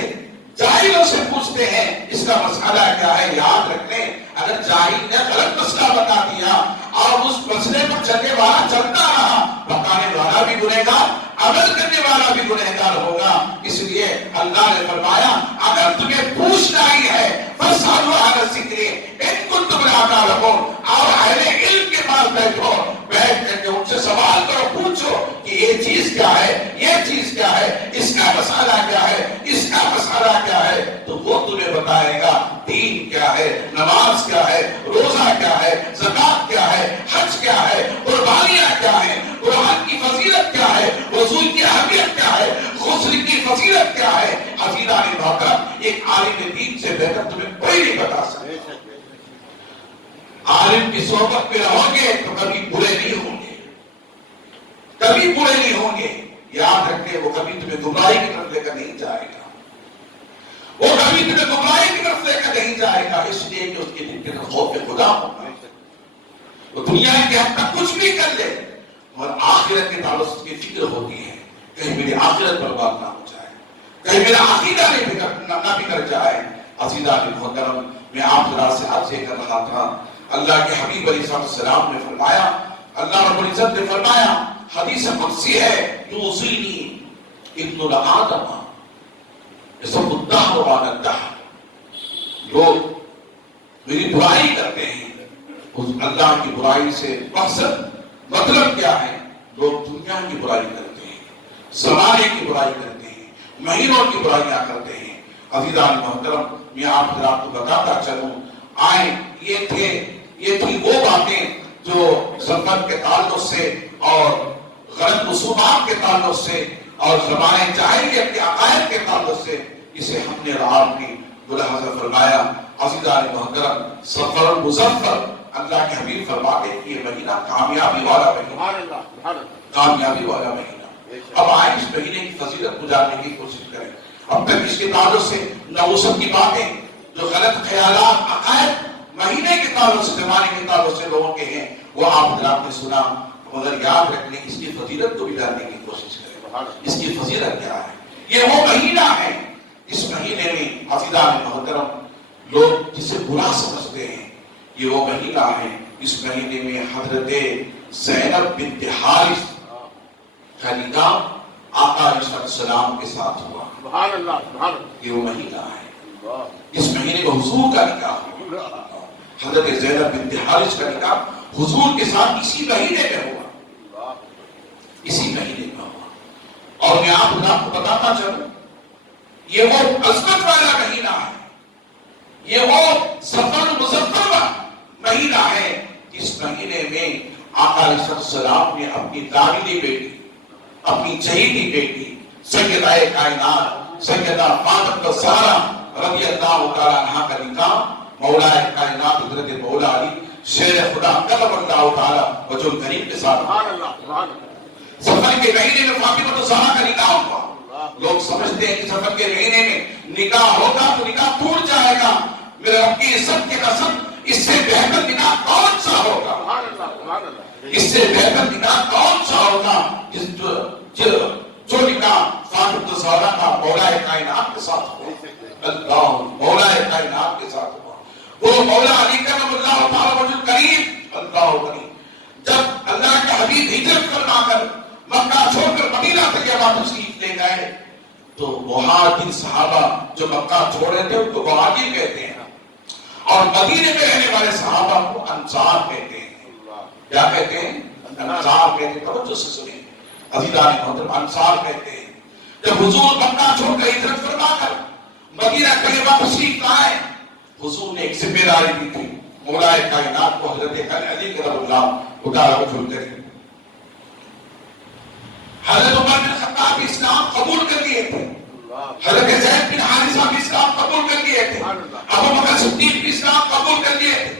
جاہلوں سے پوچھتے ہیں اس کا مسئلہ کیا ہے۔ یاد رکھ لیں اگر جاہل نے غلط مسئلہ بتا دیا اور اس مسئلے پر چلنے والا چلتا رہا، بتانے والا بھی گنہگار، عمل کرنے والا بھی گنہگار ہوگا۔ اس لیے اللہ نے فرمایا اگر تمہیں پوچھنا ہی ہے فاسألوا أهل الذکر إن كنتم لا تعلمون، اور اہل علم کے پاس بیٹھو، بیٹھ کر کے ان سے سوال کرو، پوچھو کہ یہ چیز کیا ہے، یہ چیز کیا ہے، اس کا مسئلہ کیا ہے، اس کا مسئلہ کیا ہے، تو وہ تمہیں بتائے گا دین کیا ہے، نماز کیا ہے، روزہ کیا ہے، زکوٰۃ کیا ہے، حج کیا ہے، قربانیاں کیا ہے، قرآن کی فضیلت کیا ہے، وضو کی اہمیت کیا ہے، غسل کی فضیلت کیا ہے۔ عزیزان محترم ایک عالم دین سے بہتر تمہیں کوئی نہیں بتا سکتا۔ عالم کی صحبت میں رہو گے تو کبھی برے نہیں ہوں گے، کبھی برے نہیں ہوں گے۔ یاد رکھیں وہ کبھی تمہیں گمراہی کی طرف لے کر نہیں جائے گا، وہ کبھی تمہیں گمراہی کی طرف لے کر نہیں جائے گا، اس لیے کہ اس کے دل کے اندر خوف خدا ہوگا، وہ دنیا کے حد تک کچھ بھی کر لے اور آخرت کے تعلق سے کی فکر ہوتی ہے کہیں میری آخرت برباد نہ ہو جائے، کہیں میرا عقیدہ نہ بگڑ جائے۔ عزیزان محترم، میں آپ حضرات سے عرض کر رہا تھا، اللہ کے حبیب علیہ السلام نے فرمایا، اللہ رب العزت نے فرمایا، حدیث قدسی ہے، یوصینی ابن الآدم یسب الدہر وعن الدہر، لوگ میری برائی کرتے ہیں، اس اللہ کی برائی سے مطلب کیا ہے؟ لوگ دنیا کی برائی کرتے ہیں، زمانے کی برائی کرتے ہیں، مہینوں کی برائیاں کرتے ہیں۔ عزیزان محترم، میں آپ حضرات کو بتاتا چلوں، آئیں یہ تھی وہ باتیں جو سفر کے تعلق سے اور غلط رسومات کے تعلق سے اور زمانے جاہلیت کے عقائد کے تعلق سے اسے ہم نے اور آپ نے ملاحظہ فرمایا۔ عزیزان محترم، سفر المظفر، اللہ کے حبیب فرماتے ہیں کہ یہ مہینہ کامیابی والا مہینہ، کامیابی والا مہینہ۔ اب آئیں اس مہینے کی فضیلت کو جاننے کی کوشش کریں۔ اب تک اس کے تعلق سے نوسط کی باتیں، جو غلط خیالات، عقائد مہینے کے تعلق سے، زمانے کے تعلق سے لوگوں کے ہیں، وہ آپ حضرات نے سنا، مگر یاد رکھنے اس کی فضیلت کو بھی جاننے کی کوشش کریں۔ اس کی فضیلت کیا ہے؟ یہ وہ مہینہ ہے، اس مہینے میں عزیزان محترم لوگ جسے برا سمجھتے ہیں، یہ وہ مہینہ ہے، اس مہینے میں حضرت زینب بنت حارث کا نکاح آقا علیہ السلام کے ساتھ ہوا۔ سبحان اللہ، سبحان اللہ، یہ وہ مہینہ ہے، اس مہینے میں حضور کا نکاح ہوا، حضرت زینب بنت حارث کا نکاح حضور کے ساتھ اسی مہینے میں ہوا، اسی مہینے میں ہوا۔ اور میں آپ کو بتاتا چلوں، یہ وہ عظمت والا مہینہ ہے، یہ وہ سفر المظفر مہینہ ہے، اس مہینے میں آقا علیہ السلام نے اپنی داغلی بیٹی، اپنی چہیتی بیٹی سیدہ کائنات سیدہ فاطمہ الزہرا رضی اللہ تعالی عنہا کا نکاح مولا کائنات حضرت مولا علی شیر خدا کرم اللہ تعالی وجہ کریم کے ساتھ۔ سبحان اللہ، سبحان اللہ۔ سفر کے مہینے میں فاطمہ الزہرا کا نکاح ہوا۔ لوگ سمجھتے ہیں کہ سفر کے مہینے میں نکاح ہوگا تو نکاح ٹوٹ جائے گا، میرے رب کی عزت کی قسم، اس سے بہتر نکاح کون سا ہوگا؟ سبحان اللہ، سبحان اللہ۔ اس سے بہتر نکاح کون سا ہوگا جو نکاح فاطمہ الزہرا کا مولا کائنات کے ساتھ ہوا، اللہ مولا کائنات کے ساتھ ہوا، وہ مولا علی کرم اللہ تعالی وجہ کریم، اللہ کریم۔ جب اللہ کے حبیب ہجرت فرما کر مکہ چھوڑ کر مدینہ طیبہ تشریف لے گئے تو مہاجر صحابہ جو مکہ چھوڑے تھے ان کو مہاجر کہتے ہیں، اور مدینے میں رہنے والے صحابہ کو انصار کہتے ہیں۔ کیا کہتے ہیں؟ انصار کہتے ہیں۔ توجہ سے سنیں عزیزان محترم، انصار کہتے ہیں۔ جب حضور مکہ چھوڑ کر ہجرت فرما کر مدینہ طیبہ تشریف لائے، حضور نے ایک ذمہ داری دی تھی مولا کائنات کو، حضرت علی کرم اللہ تعالی وجہ کریم۔ حضرت عمر بن خطاب بھی اسلام قبول کر لیے تھے، حضرت زید بن حارثہ بھی اسلام قبول کر لیے تھے، ابو بکر صدیق بھی اسلام قبول کر لیے تھے،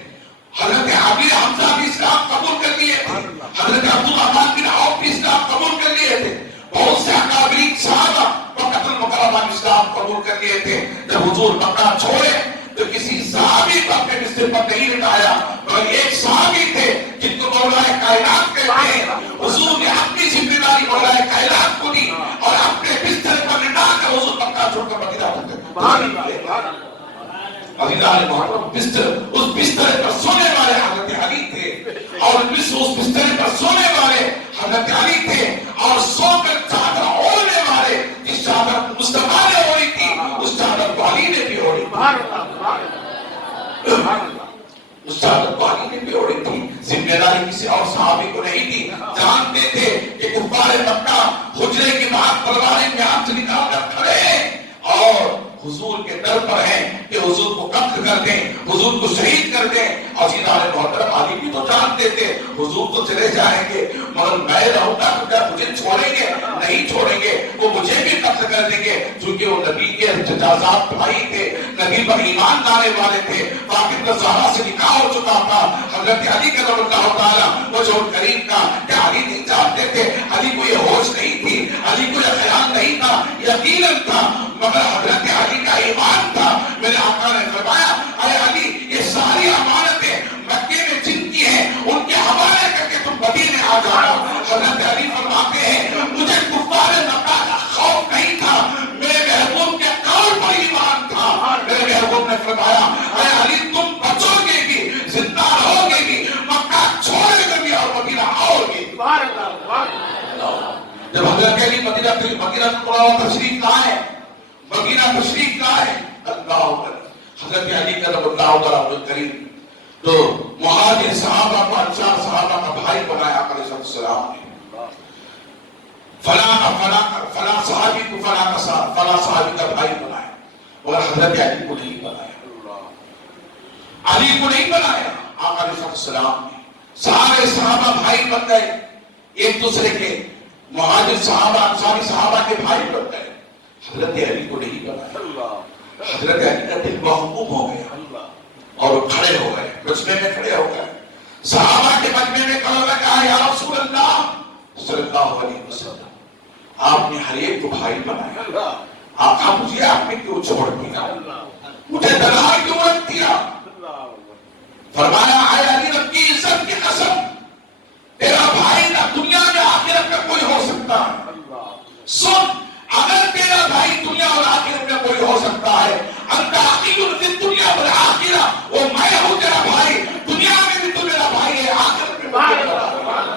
حضرت عبیر حمزہ بھی اسلام قبول کر لیے تھے، حضرت عبدالرحمن بن عوف بھی اسلام قبول کر لیے تھے، بہت سے اکابرین صحابہ مکہ المکرمہ میں اسلام قبول کر لیے تھے۔ جب حضور مکہ چھوڑے تو کسی صحابی کو اپنے بستر پر نہیں لٹایا، مگر ایک صحابی تھے جن کو مولا کائنات کہتے ہیں، حضور نے اپنی ذمہ داری مولا کائنات کو دی اور اپنے بستر پر لٹا کر حضور مکہ چھوڑ کر مدینہ پہنچے۔ عزیزان محترم، اس بستر پر سونے والے حضرت علی تھے، اور اس بستر پر سونے والے حضرت علی تھے، اور سو کر چادر اوڑھنے والے جس چادر مصطفیٰ نے اوڑھی تھی اس چادر کو علی نے بھی اوڑھی تھی، اس چادر کو علی نے بھی اوڑھی تھی۔ ذمہ داری کسی اور صحابی کو نہیں تھی، جانتے تھے کہ کفار مکہ حجرے کی باہر تلواریں میں ہاتھ سے نکال کر کھڑے ہیں اور حضور کے در پر ہیں کہ حضور کو قتل کر دیں، حضور کو شہید کر دیں۔ عزیزان محترم، علی بھی تو جانتے تھے حضور تو چلے جائیں گے، مگر میں رہوں گا تو کیا مجھے چھوڑیں گے؟ نہیں چھوڑیں گے، وہ مجھے بھی قتل کر دیں گے، کیونکہ وہ نبی کے جزازات بھائی تھے، نبی پر ایمان لانے والے تھے۔ فاطمہ الزہرا سے نکاح ہو چکا تھا حضرت علی کرم اللہ تعالی وجہ کریم کا، کہ علی نہیں جانتے تھے، علی کو یہ ہوش نہیں تھی، علی کو یہ خیال نہیں تھا، یقیناً تھا، مگر حضرت علی کا ایمان تھا۔ میرے آقا نے فرمایا، اے علی، یہ ساری امانتیں مکے میں جن کی ہیں ان کے جب حضرت علی مدینہ منورہ تشریف لائے، مدینہ تشریف لائے، اللہ اکبر، حضرت علی کرم اللہ تعالیٰ کریم تو مہاجر صحابہ کو انصار صحابہ کا بھائی بنایا علیہ السلام نے، فلاں صحابی کو فلاں صحابی کا بھائی بنایا، مگر حضرت علی کو نہیں بنایا، علی کو نہیں بنایا آقا علیہ السلام نے۔ سارے صحابہ بھائی بن گئے ایک دوسرے کے، مہاجر صحابہ انصاری صحابہ کے بھائی بن گئے، حضرت علی کو نہیں بنایا۔ حضرت علی کا دل محکوم ہو گیا اور وہ کھڑے ہو گئے، مجمع میں کھڑے ہو گئے، صحابہ کے مجمع میں کھڑے ہو گئے، کہا یا رسول اللہ صلی اللہ علیہ وسلم آپ نے ہر ایک کو بھائی بنایا، آقا مجھے آپ نے کیوں چھوڑ دیا، مجھے تنہا کیوں رکھ دیا؟ فرمایا اے علی رب کی عزت کی قسم، تیرا بھائی نہ دنیا میں آخرت میں کوئی ہو سکتا ہے، سن اگر تیرا بھائی دنیا اور آخرت میں کوئی ہو سکتا ہے، انت اخی فی الدنیا والآخرہ، وہ میں ہوں تیرا بھائی، دنیا میں بھی تو میرا بھائی ہے، آخرت میں بھی میرا بھائی۔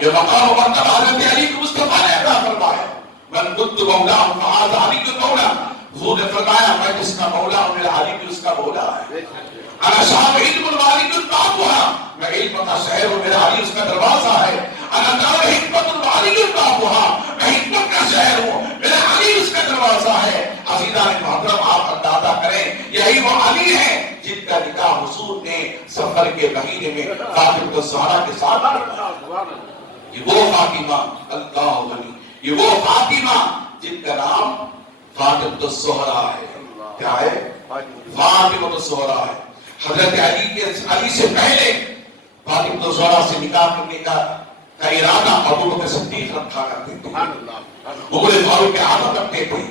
یہ مقام و مرتبہ حضرت علی کو مصطفیٰ نے عطا فرمایا، من كنت مولاہ فہذا علی مولا، حضور نے فرمایا میں جس کا مولا ہوں میرا علی بھی اس کا مولا ہے۔ انا شاہ علم الوالد البابها، میں علم کا شہر ہوں میرا علی اس کا دروازہ ہے۔ انا دار حکمت الوالد البابها، میں حکمت کا شہر ہوں میرا علی اس کا دروازہ ہے۔ عزیزان محترم آپ اندازہ کریں یہی وہ علی ہے جن کا نکاح حضور نے سفر کے مہینے میں فاطمہ الزہرا کے ساتھ کیا۔ یہ وہ فاطمہ، اللہ ولی، یہ وہ فاطمہ جن کا نام فاطمہ الزہرا ہے۔ کیا ہے؟ فاطمہ الزہرا ہے۔ حضرت علی سے پہلے فاطمہ الزہرا سے نکاح کرنے کا ارادہ ابو بکر صدیق رکھا کرتے تھے، عمر فاروق اعظم رکھتے تھے۔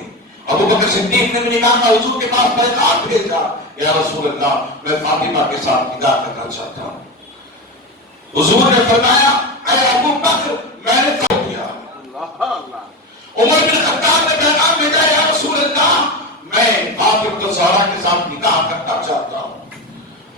ابو بکر صدیق نے بھی نکاح کا حضور کے پاس پیغام بھیجا، یا رسول اللہ میں فاطمہ کے ساتھ نکاح کرنا چاہتا ہوں۔ حضور نے فرمایا اے ابو بکر میں نے کر دیا۔ عمر بن خطاب نے پیغام بھیجا، یا رسول اللہ میں فاطمہ الزہرا کے ساتھ نکاح کرنا چاہتا ہوں۔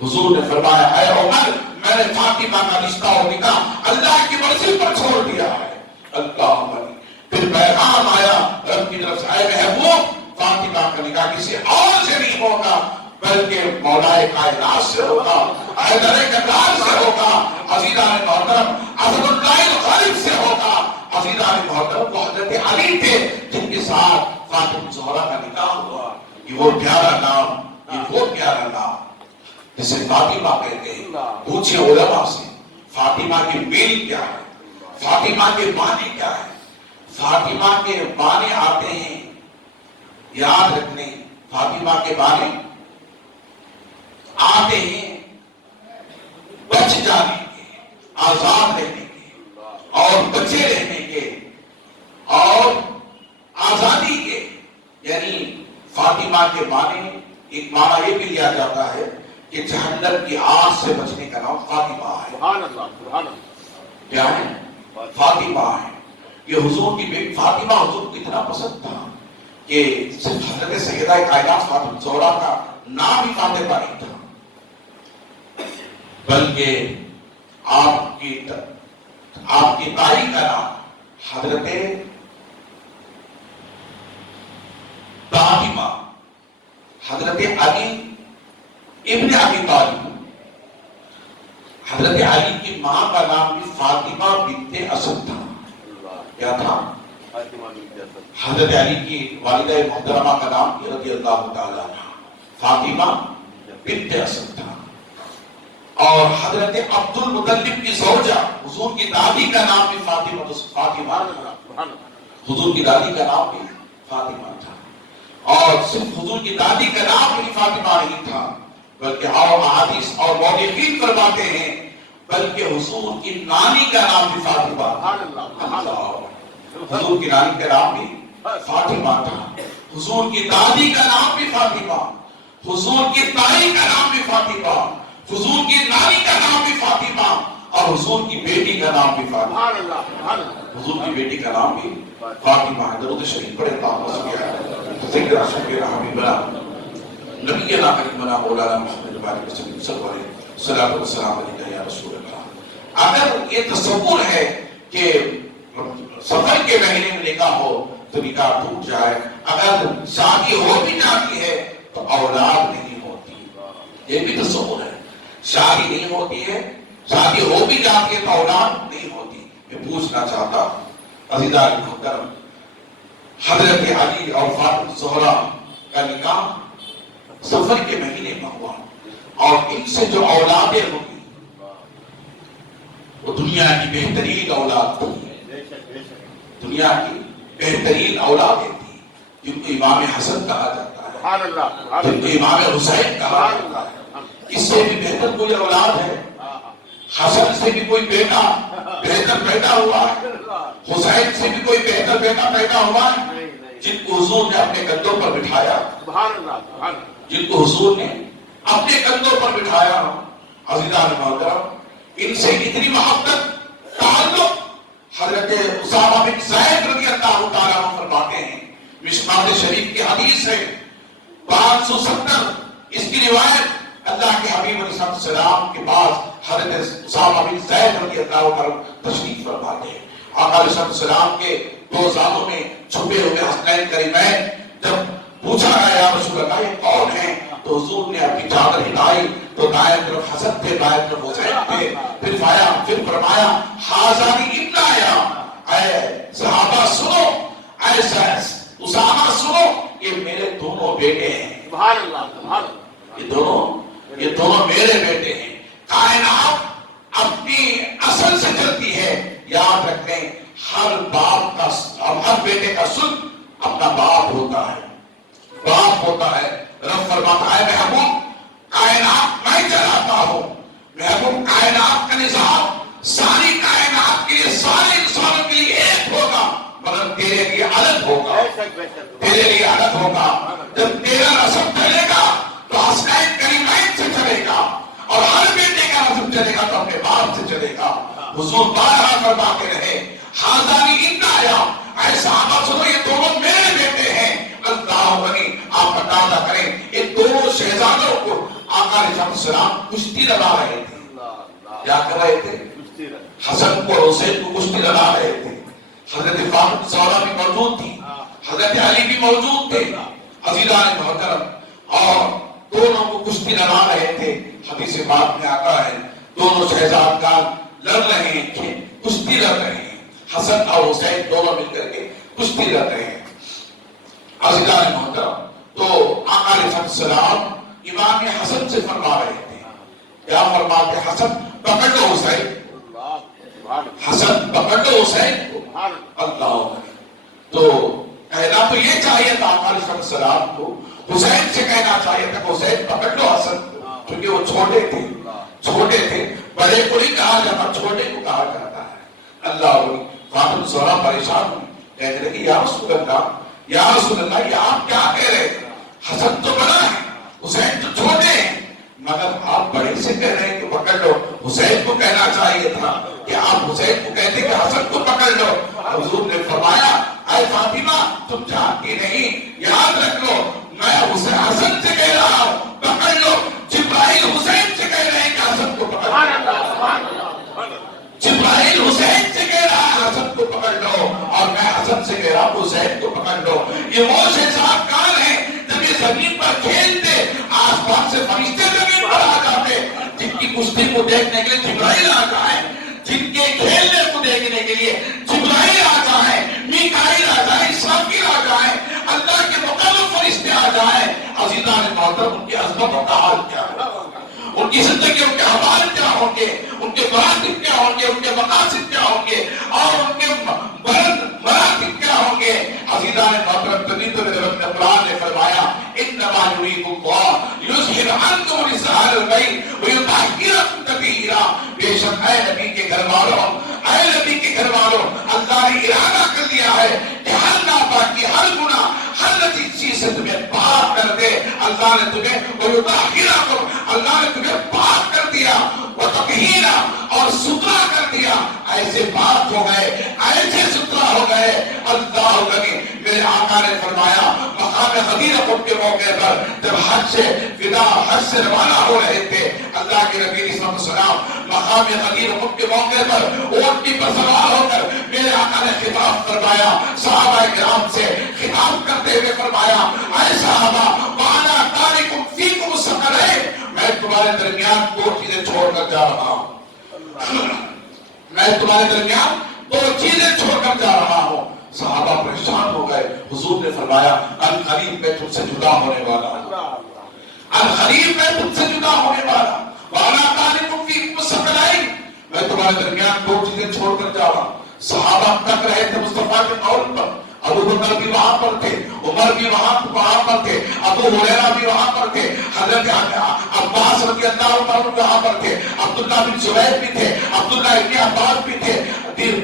حضور نے فرمایا اے عمر میں نے فاطمہ کا رشتہ اور نکاح اللہ کی مرضی پر چھوڑ دیا ہے۔ اللہ عمر پھر پیغام آیا رب کی طرف سے، اے محبوب فاطمہ کا نکاح کسی اور سے نہیں ہوگا بلکہ مولا کائنات سے ہوگا، حیدر کرار سے ہوگا، عزیزان محترم اسد اللہ الغالب سے ہوگا۔ عزیزان محترم وہ حضرت علی تھے جن کے ساتھ فاطمہ الزہرا کا نکاح ہوا۔ یہ وہ پیارا نام، یہ وہ پیارا نام جسے فاطمہ کہتے ہیں۔ پوچھے علماء سے فاطمہ کی میل کیا ہے، فاطمہ کے معنی کیا ہے؟ فاطمہ کے معنی آتے ہیں، یاد رکھنے، فاطمہ کے معنی آتے ہیں بچ جانے کے، آزاد رہنے کے، اور بچے رہنے کے، اور آزادی کے۔ یعنی فاطمہ کے معنی ایک معنی یہ بھی لیا جاتا ہے کہ جہنم کی آگ سے بچنے کا نام فاطمہ ہے۔ سبحان اللہ، سبحان اللہ۔ کیا ہے؟ فاطمہ ہے۔ یہ حضور کی بیٹی فاطمہ حضور کو اتنا پسند تھا کہ صرف حضرت سیدہ کائنات فاطمہ الزہرا کا نام ہی فاطمہ نہیں تھا، بلکہ آپ کی دائی کا نام حضرت فاطمہ، حضرت علی ابن ابی طالب، حضرت علی کی ماں کا نام بھی فاطمہ بنت اسد تھا۔ کیا تھا؟ حضرت علی کی والدہ محترمہ کا نام بھی رضی اللہ تعالی عنہ فاطمہ بنت اسد تھا۔ اور حضرت عبد المطلب کی زوجہ حضور کی دادی کا نام بھی فاطمہ، حضور کی دادی کا نام بھی فاطمہ تھا۔ اور صرف حضور کی دادی کا نام بھی فاطمہ نہیں تھا، بلکہ اور احادیث اور مورخین فرماتے ہیں بلکہ حضور کی نانی کا نام بھی فاطمہ تھا۔ حضور کی نانی کا نام بھی فاطمہ تھا، حضور کی دادی کا نام بھی فاطمہ، حضور کی دائی کا نام بھی فاطمہ، حضور کی نانی کا نام بھی فاطمہ، اور حضور کی بیٹی کا نام بھی فاطمہ۔ حضور کی بیٹی کا نام بھی فاطمہ ہے۔ درود شریف پڑھیں، اللہم صلی علی سیدنا شفیعنا حبیبنا نبینا کریمنا مولانا محمد بارک وسلم صلی اللہ علیہ وسلم، یا رسول اللہ۔ اگر یہ تصور ہے کہ سفر کے مہینے میں نکاح ہو تو نکاح ٹوٹ جائے، اگر شادی ہو بھی جاتی ہے تو اولاد نہیں ہوتی، یہ بھی تصور ہے، شادی نہیں ہوتی ہے، شادی ہو بھی جاتی ہے تو اولاد نہیں ہوتی۔ میں پوچھنا چاہتا ہوں عزیزان محترم، حضرت علی اور فاطمہ زہرا کا نکاح سفر کے مہینے میں ہوا اور ان سے جو اولادیں ہوئی وہ دنیا کی بہترین اولاد تھی، دنیا کی بہترین اولادیں تھی، جن کو امام حسن کہا جاتا ہے، جن کو امام حسین کہا جاتا ہے۔ اس سے بھی بہتر کوئی اولاد ہے؟ حسن سے بھی کوئی بیٹا بہتر پیدا ہوا ہے؟ حسین سے بھی کوئی بہتر بیٹا پیدا ہوا ہے؟ جن کو حضور نے اپنے کندھوں پر بٹھایا، جن کو حضور نے اپنے کندھوں پر بٹھایا، عزیزان محترم، ان سے اتنی محبت تعلق حضرت اسامہ بن زید رضی اللہ تعالیٰ عنہ فرماتے ہیں، مشکوٰۃ شریف کی حدیث ہے 570، اس کی روایت اللہ کے حبیب علیہ السلام کے پاس حضرت اسامہ بن زید رضی اللہ تعالیٰ تشریف فرماتے ہیں۔ آقا علیہ السلام کے دو زانوں میں چھپے ہوئے حسنین کریمین، جب پوچھا گیا یا رسول اللہ یہ کون ہے تو حضور نے اپنی چادر ہلائی تو دائیں طرف حسن تھے، بائیں طرف حسین تھے، پھر فرمایا حاذانی ابن یا، اے صحابہ سنو، اے اسامہ سنو، یہ میرے دونوں بیٹے ہیں، سبحان اللہ، سبحان اللہ، یہ دونوں میرے بیٹے ہیں۔ کائنات اپنی اصل سے چلتی ہے، یاد رکھیں ہر باپ کا، ہر بیٹے کا سلطان اپنا باپ ہوتا ہے، باپ ہوتا ہے۔ رب فرماتا ہے محبوب کائنات میں چلاتا ہوں، محبوب کائنات کا نظام ساری کائنات کے لیے، سارے انسانوں کے لیے ایک ہوگا مگر تیرے لیے الگ ہوگا، تیرے لیے الگ ہوگا۔ جب تیرا نسب چلے گا تو حسنین کریمین سے چلے گا، اور ہر بیٹے کا نسب چلے گا تو اپنے باپ سے چلے گا۔ حضور بارہا فرماتے رہے حاذانی ابن یا، اے صحابہ سنو یہ دونوں میرے بیٹے ہیں۔ اللہ غنی، آپ اندازہ کریں ان دونوں شہزادوں کو آقا علیہ السلام کشتی لگا رہے تھے، کیا کر رہے تھے؟ حسن کو اور حسین کو کشتی لگا رہے تھے۔ حضرت فاطمہ زہرا بھی موجود تھی، حضرت علی بھی موجود تھے، عزیزان محترم، اور دونوں کو کشتی لگا رہے تھے۔ حدیث پاک میں آتا ہے دونوں شہزادگان لڑ رہے ہیں، کشتی لڑ رہے ہیں، حسن اور حسین دونوں مل کر کے کشتی لڑ رہے ہیں۔ عزیزان محترم، تو آقا علیہ السلام امام حسن سے فرما رہے تھے، کیا فرماتے؟ حسن پکڑ لو حسین، حسن پکڑ لو حسین کو۔ اللہ، تو کہنا تو یہ چاہیے تھا آقا علیہ السلام کو، حسین سے کہنا چاہیے تھا کہ حسین پکڑ لو حسن کو، کیونکہ وہ چھوٹے تھے، بڑے کو نہیں کہا جاتا، چھوٹے کو کہا جاتا ہے۔ اللہ، فاطمہ زہرا پریشان ہوئی، کہنے لگی یا رسول اللہ، یا رسول اللہ یہ آپ کیا کہہ رہے ہیں؟ حسن تو بڑا ہے، حسین تو چھوٹے ہیں، مگر آپ بڑے سے کہہ رہے ہیں کہ پکڑ لو۔ حسین کو کہنا چاہیے تھا کہ آپ حسین کو کہتے کہ حسن کو پکڑ لو۔ حضور نے فرمایا اے فاطمہ تم جانتی نہیں، یاد رکھ لو میں حسن سے کہہ رہا ہوں پکڑ لو، جبرائیل حسین سے کہہ رہے ہیں کہ حسن کو پکڑ لو، جبرائیل حسین سے کہہ رہا ہے حسن کو پکڑ لو، اور میں حسن سے کہہ رہا ہوں حسین کو پکڑ لو۔ یہ وہ شہزاد کار ہیں جب یہ زمین پر کھیلتے آسمان سے فرشتے زمین پر آ جاتے، جن کی کشتی کو دیکھنے کے لیے جبرائیل آ جائے، جن کے کھیلنے کو دیکھنے کے لیے جبرائیل آ جائے، میکائیل آ جائے، اسرافیل آ جائے، اللہ کے مقرب فرشتے آ جائیں، عزیزان محترم ان کی عظمتوں کا حال کیا ہے، ان کی زندگی، ان کے حوال کیا ہوں گے، ان کے مراتب کیا ہوں گے، ان کے مقاصد کیا ہوں گے، اور ان کے مراتب کیا ہوں گے۔ عزیزان محترم، تبھی تو میرے رب قرآن نے فرمایا انما یرید اللہ لیذھب عنکم الرجس اہل البیت ویطہرکم تطہیرا، بے شک اے نبی کے گھر والوں، اے نبی کے گھر والوں، اللہ نے ارادہ کر دیا ہے کہ ہر ناپاکی، ہر گناہ، ہر لطیف چیز سے تمہیں پاک کر دے۔ اللہ نے تمہیں ویطہرکم، اللہ نے تمہیں پاک کر دیا، وتطہیرا، اور ستھرا کر دیا، ایسے پاک ہو گئے، ایسے ستھرا ہو گئے۔ اللہ غنی، میرے آقا نے فرمایا مقام مقام غدیر خود کے موقع پر جب حج سے روانہ ہو رہے تھے، اللہ کے نبی علیہ السلام مقام غدیر خود کے موقع پر اونٹنی پر سوار ہو کر میرے آقا نے خطاب فرمایا، صحابہ کرام سے خطاب کرتے ہوئے فرمایا، اے صحابہ وانا تارکم فیکم الثقلین، میں تمہارے درمیان دو چیزیں چھوڑ کر جا رہا ہوں، میں تمہارے درمیان دو چیزیں چھوڑ کر جا رہا ہوں۔ صحابہ پریشان ہو گئے، حضور نے فرمایا القریب میں تم سے جدا ہونے والا ہوں، القریب میں تم سے جدا ہونے والا، وانا تارکم فیکم الثقلین، میں تمہارے درمیان دو چیزیں چھوڑ کر جا رہا ہوں۔ صحابہ تک رہے تھے مصطفیٰ کے قول پر، ابو بکر بھی وہاں پر تھے، عمر بھی وہاں پر تھے، ابو ہریرہ بھی وہاں پر تھے، حضرت عباس رضی اللہ عنہ وہاں پر تھے، عبداللہ بن زبیر بھی تھے، عبداللہ ابن عباس بھی تھے،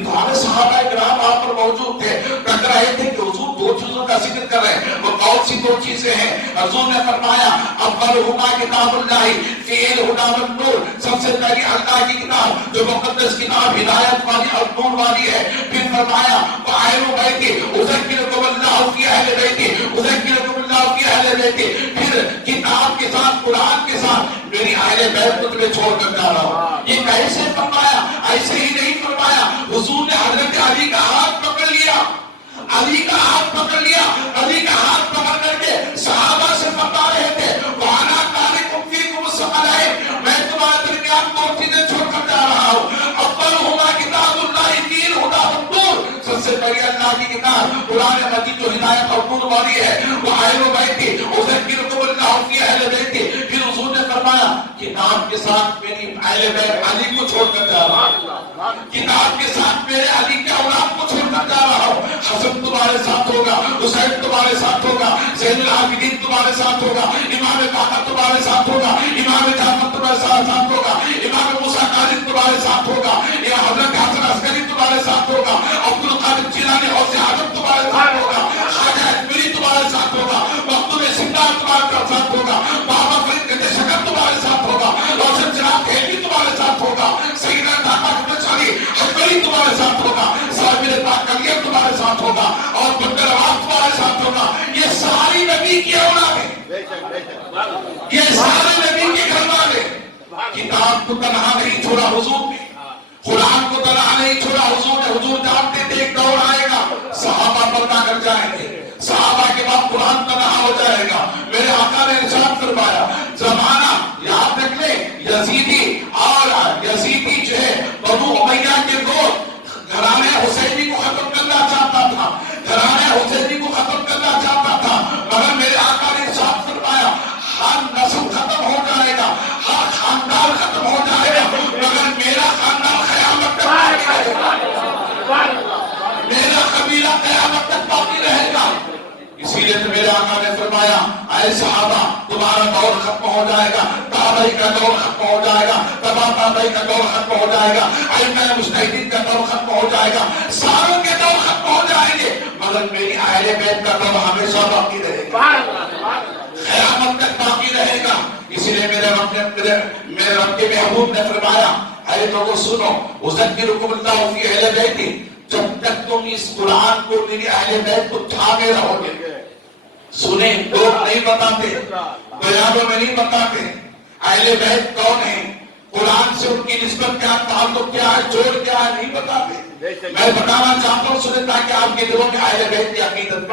سارے صحابہ کرام وہاں پر موجود تھے۔ کہہ رہے تھے کہ حضور دو چیزوں کا ذکر کر رہے ہیں، وہ کون سی دو چیزیں ہیں؟ حضور نے فرمایا اولہما کتاب اللہ فیہ الہدی والنور، سب سے پہلی اللہ کی کتاب جو مقدس کتاب ہدایت والی اور نور والی ہے۔ پھر فرمایا وآہل بیتی اذکرکم اللہ فی اہل بیتی، اذکرکم اللہ فی اہل بیتی، پھر کتاب کے ساتھ قرآن کے ساتھ میری اہل بیت کو تمہیں چھوڑ کر جا رہا ہوں۔ یہ کیسے فرمایا؟ ایسے ہی نہیں فرمایا، حضور نے حضرت علی کا ہاتھ پکڑ لیا، علی کا ہاتھ پکڑ لیا، علی کا ہاتھ پکڑ کر کے صحابہ سے فرما رہے تھے وَأَنَا تَارِكٌ فِيكُمُ الثَّقَلَيْنِ، میں تمہارے درمیان دو چیزیں چھوڑ کر جا رہا ہوں، اولہما کتاب اللہ فیہ الہدی والنور، سب سے پہلے اللہ کی کتاب قرآن مجید جو ہدایت اور نور والی ہے، وآہل بیتی اذکرکم اللہ فی اہل بیتی، پھر حضور نے فرمایا کتاب کے ساتھ میری اہل بیت علی کو چھوڑ کر جا رہا ہوں، کتاب کے ساتھ میرے علی کے اولاد کو چھوڑ کر جا رہا ہوں، حسن تمہارے ساتھ ہوگا، حسین تمہارے ساتھ ہوگا، زین العابدین تمہارے ساتھ ہوگا، امام باقر تمہارے ساتھ ہوگا، امام جعفر تمہارے ساتھ ہوگا، امام موسیٰ کاظم تمہارے ساتھ ہوگا، یا حضرت حسن عسکری تمہارے ساتھ ہوگا، عبد القادر جیلانی غوث اعظم تمہارے ساتھ ہوگا، خواجہ اجمیری تمہارے ساتھ ہوگا، مخدوم سنگار تمہارے ساتھ ہوگا، بابا فرید قطع شکر تمہارے ساتھ ہوگا، روشن چراغ خیلی تمہارے ساتھ ہوگا، سیدنا ڈاکٹر حجری حجری تمہارے ساتھ ہوگا، صابر پاک کلیر تمہارے ساتھ ہوگا، اور بندر آباد تمہارے ساتھ ہوگا۔ یہ ساری نبی کی اولاد ہے، یہ سارے نبی کے گھر والے۔ کتاب کو تنہا نہیں چھوڑا حضور نے، قرآن کو تنہا نہیں چھوڑا حضور نے۔ حضور جانتے تھے ایک دور آئے گا صحابہ پردہ کر جائیں گے، صحابہ کے بعد قرآن تنہا ہو جائے گا۔ میرے آقا نے ارشاد فرمایا زمانہ یاد رکھ لیں، یزیدی جو ہے بنو امیہ کے گوشت گھرانے حسینی کو ختم کرنا چاہتا تھا، گھرانے حسینی کو ختم کرنا چاہتا تھا، مگر میرے آقا نے ارشاد فرمایا ہر نسل ختم ہو جائے گا، ہر خاندان ختم ہو جائے گا، مگر میرا خاندان قیامت تک باقی رہے گا، میرا قبیلہ قیامت تک باقی رہے گا۔ اسی لیے تو میرے آقا نے فرمایا اے صحابہ تمہارا دور ختم ہو جائے گا، تابعی کا دور ختم ہو جائے گا، تبا تابعی کا دور ختم ہو جائے گا، ائمہ مجتہدین کا دور ختم ہو جائے گا، ساروں کے دور ختم ہو جائیں گے، مگر میری اہل بیت کا دور ہمیشہ باقی رہے گا، قیامت تک باقی رہے گا۔ اسی لیے میرے رب کے محبوب نے فرمایا اے لوگوں سنو اذکرکم اللہ فی اہل بیتی، جب تک تم اس قرآن کو میری اہل بیت کو تھامے رہو گے۔ سنیں، لوگ نہیں بتاتے، بیانوں میں نہیں بتاتے اہل بیت کون ہے، قرآن سے ان کی نسبت کیا، تعلق کیا ہے، جوڑ کیا ہے، نہیں بتاتے۔ میں بتانا چاہتا ہوں سنیں تاکہ آپ کے دلوں میں اہل بیت کی عقیدت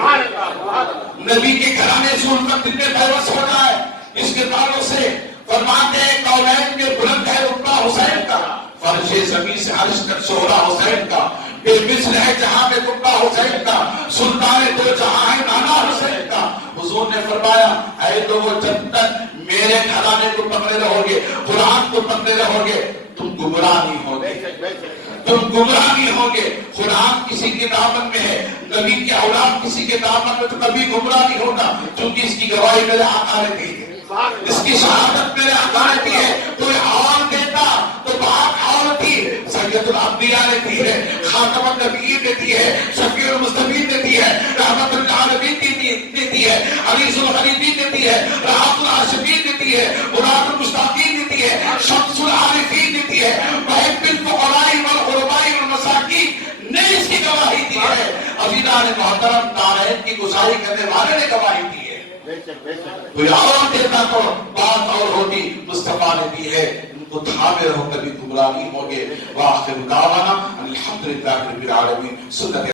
نبی کے گھرانے سے ان کا دل میں پیوست ہو جائے۔ اس کے تعلق سے فرماتے ہیں کونین کے بلند ہے رتبہ حسین کا، فرش زمین سے عرش تک شہرا حسین کا، بے مثل ہے جہاں میں تبا حسین کا، سلطان دو جہاں ہے نانا حسین کا۔ حضور نے فرمایا اے لوگوں جب تک میرے گھرانے کو پکڑے رہو گے، قرآن کو پکڑے رہو گے، تم گمراہ نہیں ہوگے، تم گمراہ نہیں ہوگے۔ قرآن کسی کے دامن میں ہے، نبی کی اولاد کسی کے دامن میں تو کبھی گمراہ نہیں ہوگا، کیونکہ اس کی گواہی میرے آقا نے دی ہے، اس کی شہادت میرے آقا نے دی ہے۔ کوئی اور دیتا تو بات اور تھی، سید الانبیاء نے دی ہے، خاتم النبیین نے دی ہے، شفیع المذنبین نے دی ہے، رحمت للعالمین نے دی ہے، عزیز الغریبین نے دی ہے، راحت العاشقین نے دی ہے، مراد المشتاقین نے دی ہے، شمس العارفین نے دی ہے، محب الفقراء والغرباء والمساکین نے اس کی گواہی دی ہے، عزیزان محترم نارائن کی گزاری کرنے والے نے گواہی دی ہے۔ کوئی اور دیتا تو بات اور ہوتی، مصطفیٰ نے دی ہے، ان کو تھامے رہو، کبھی گمراہ نہیں ہوگے۔ وآخر دعوانا الحمدللہ رب العالمین۔ سنت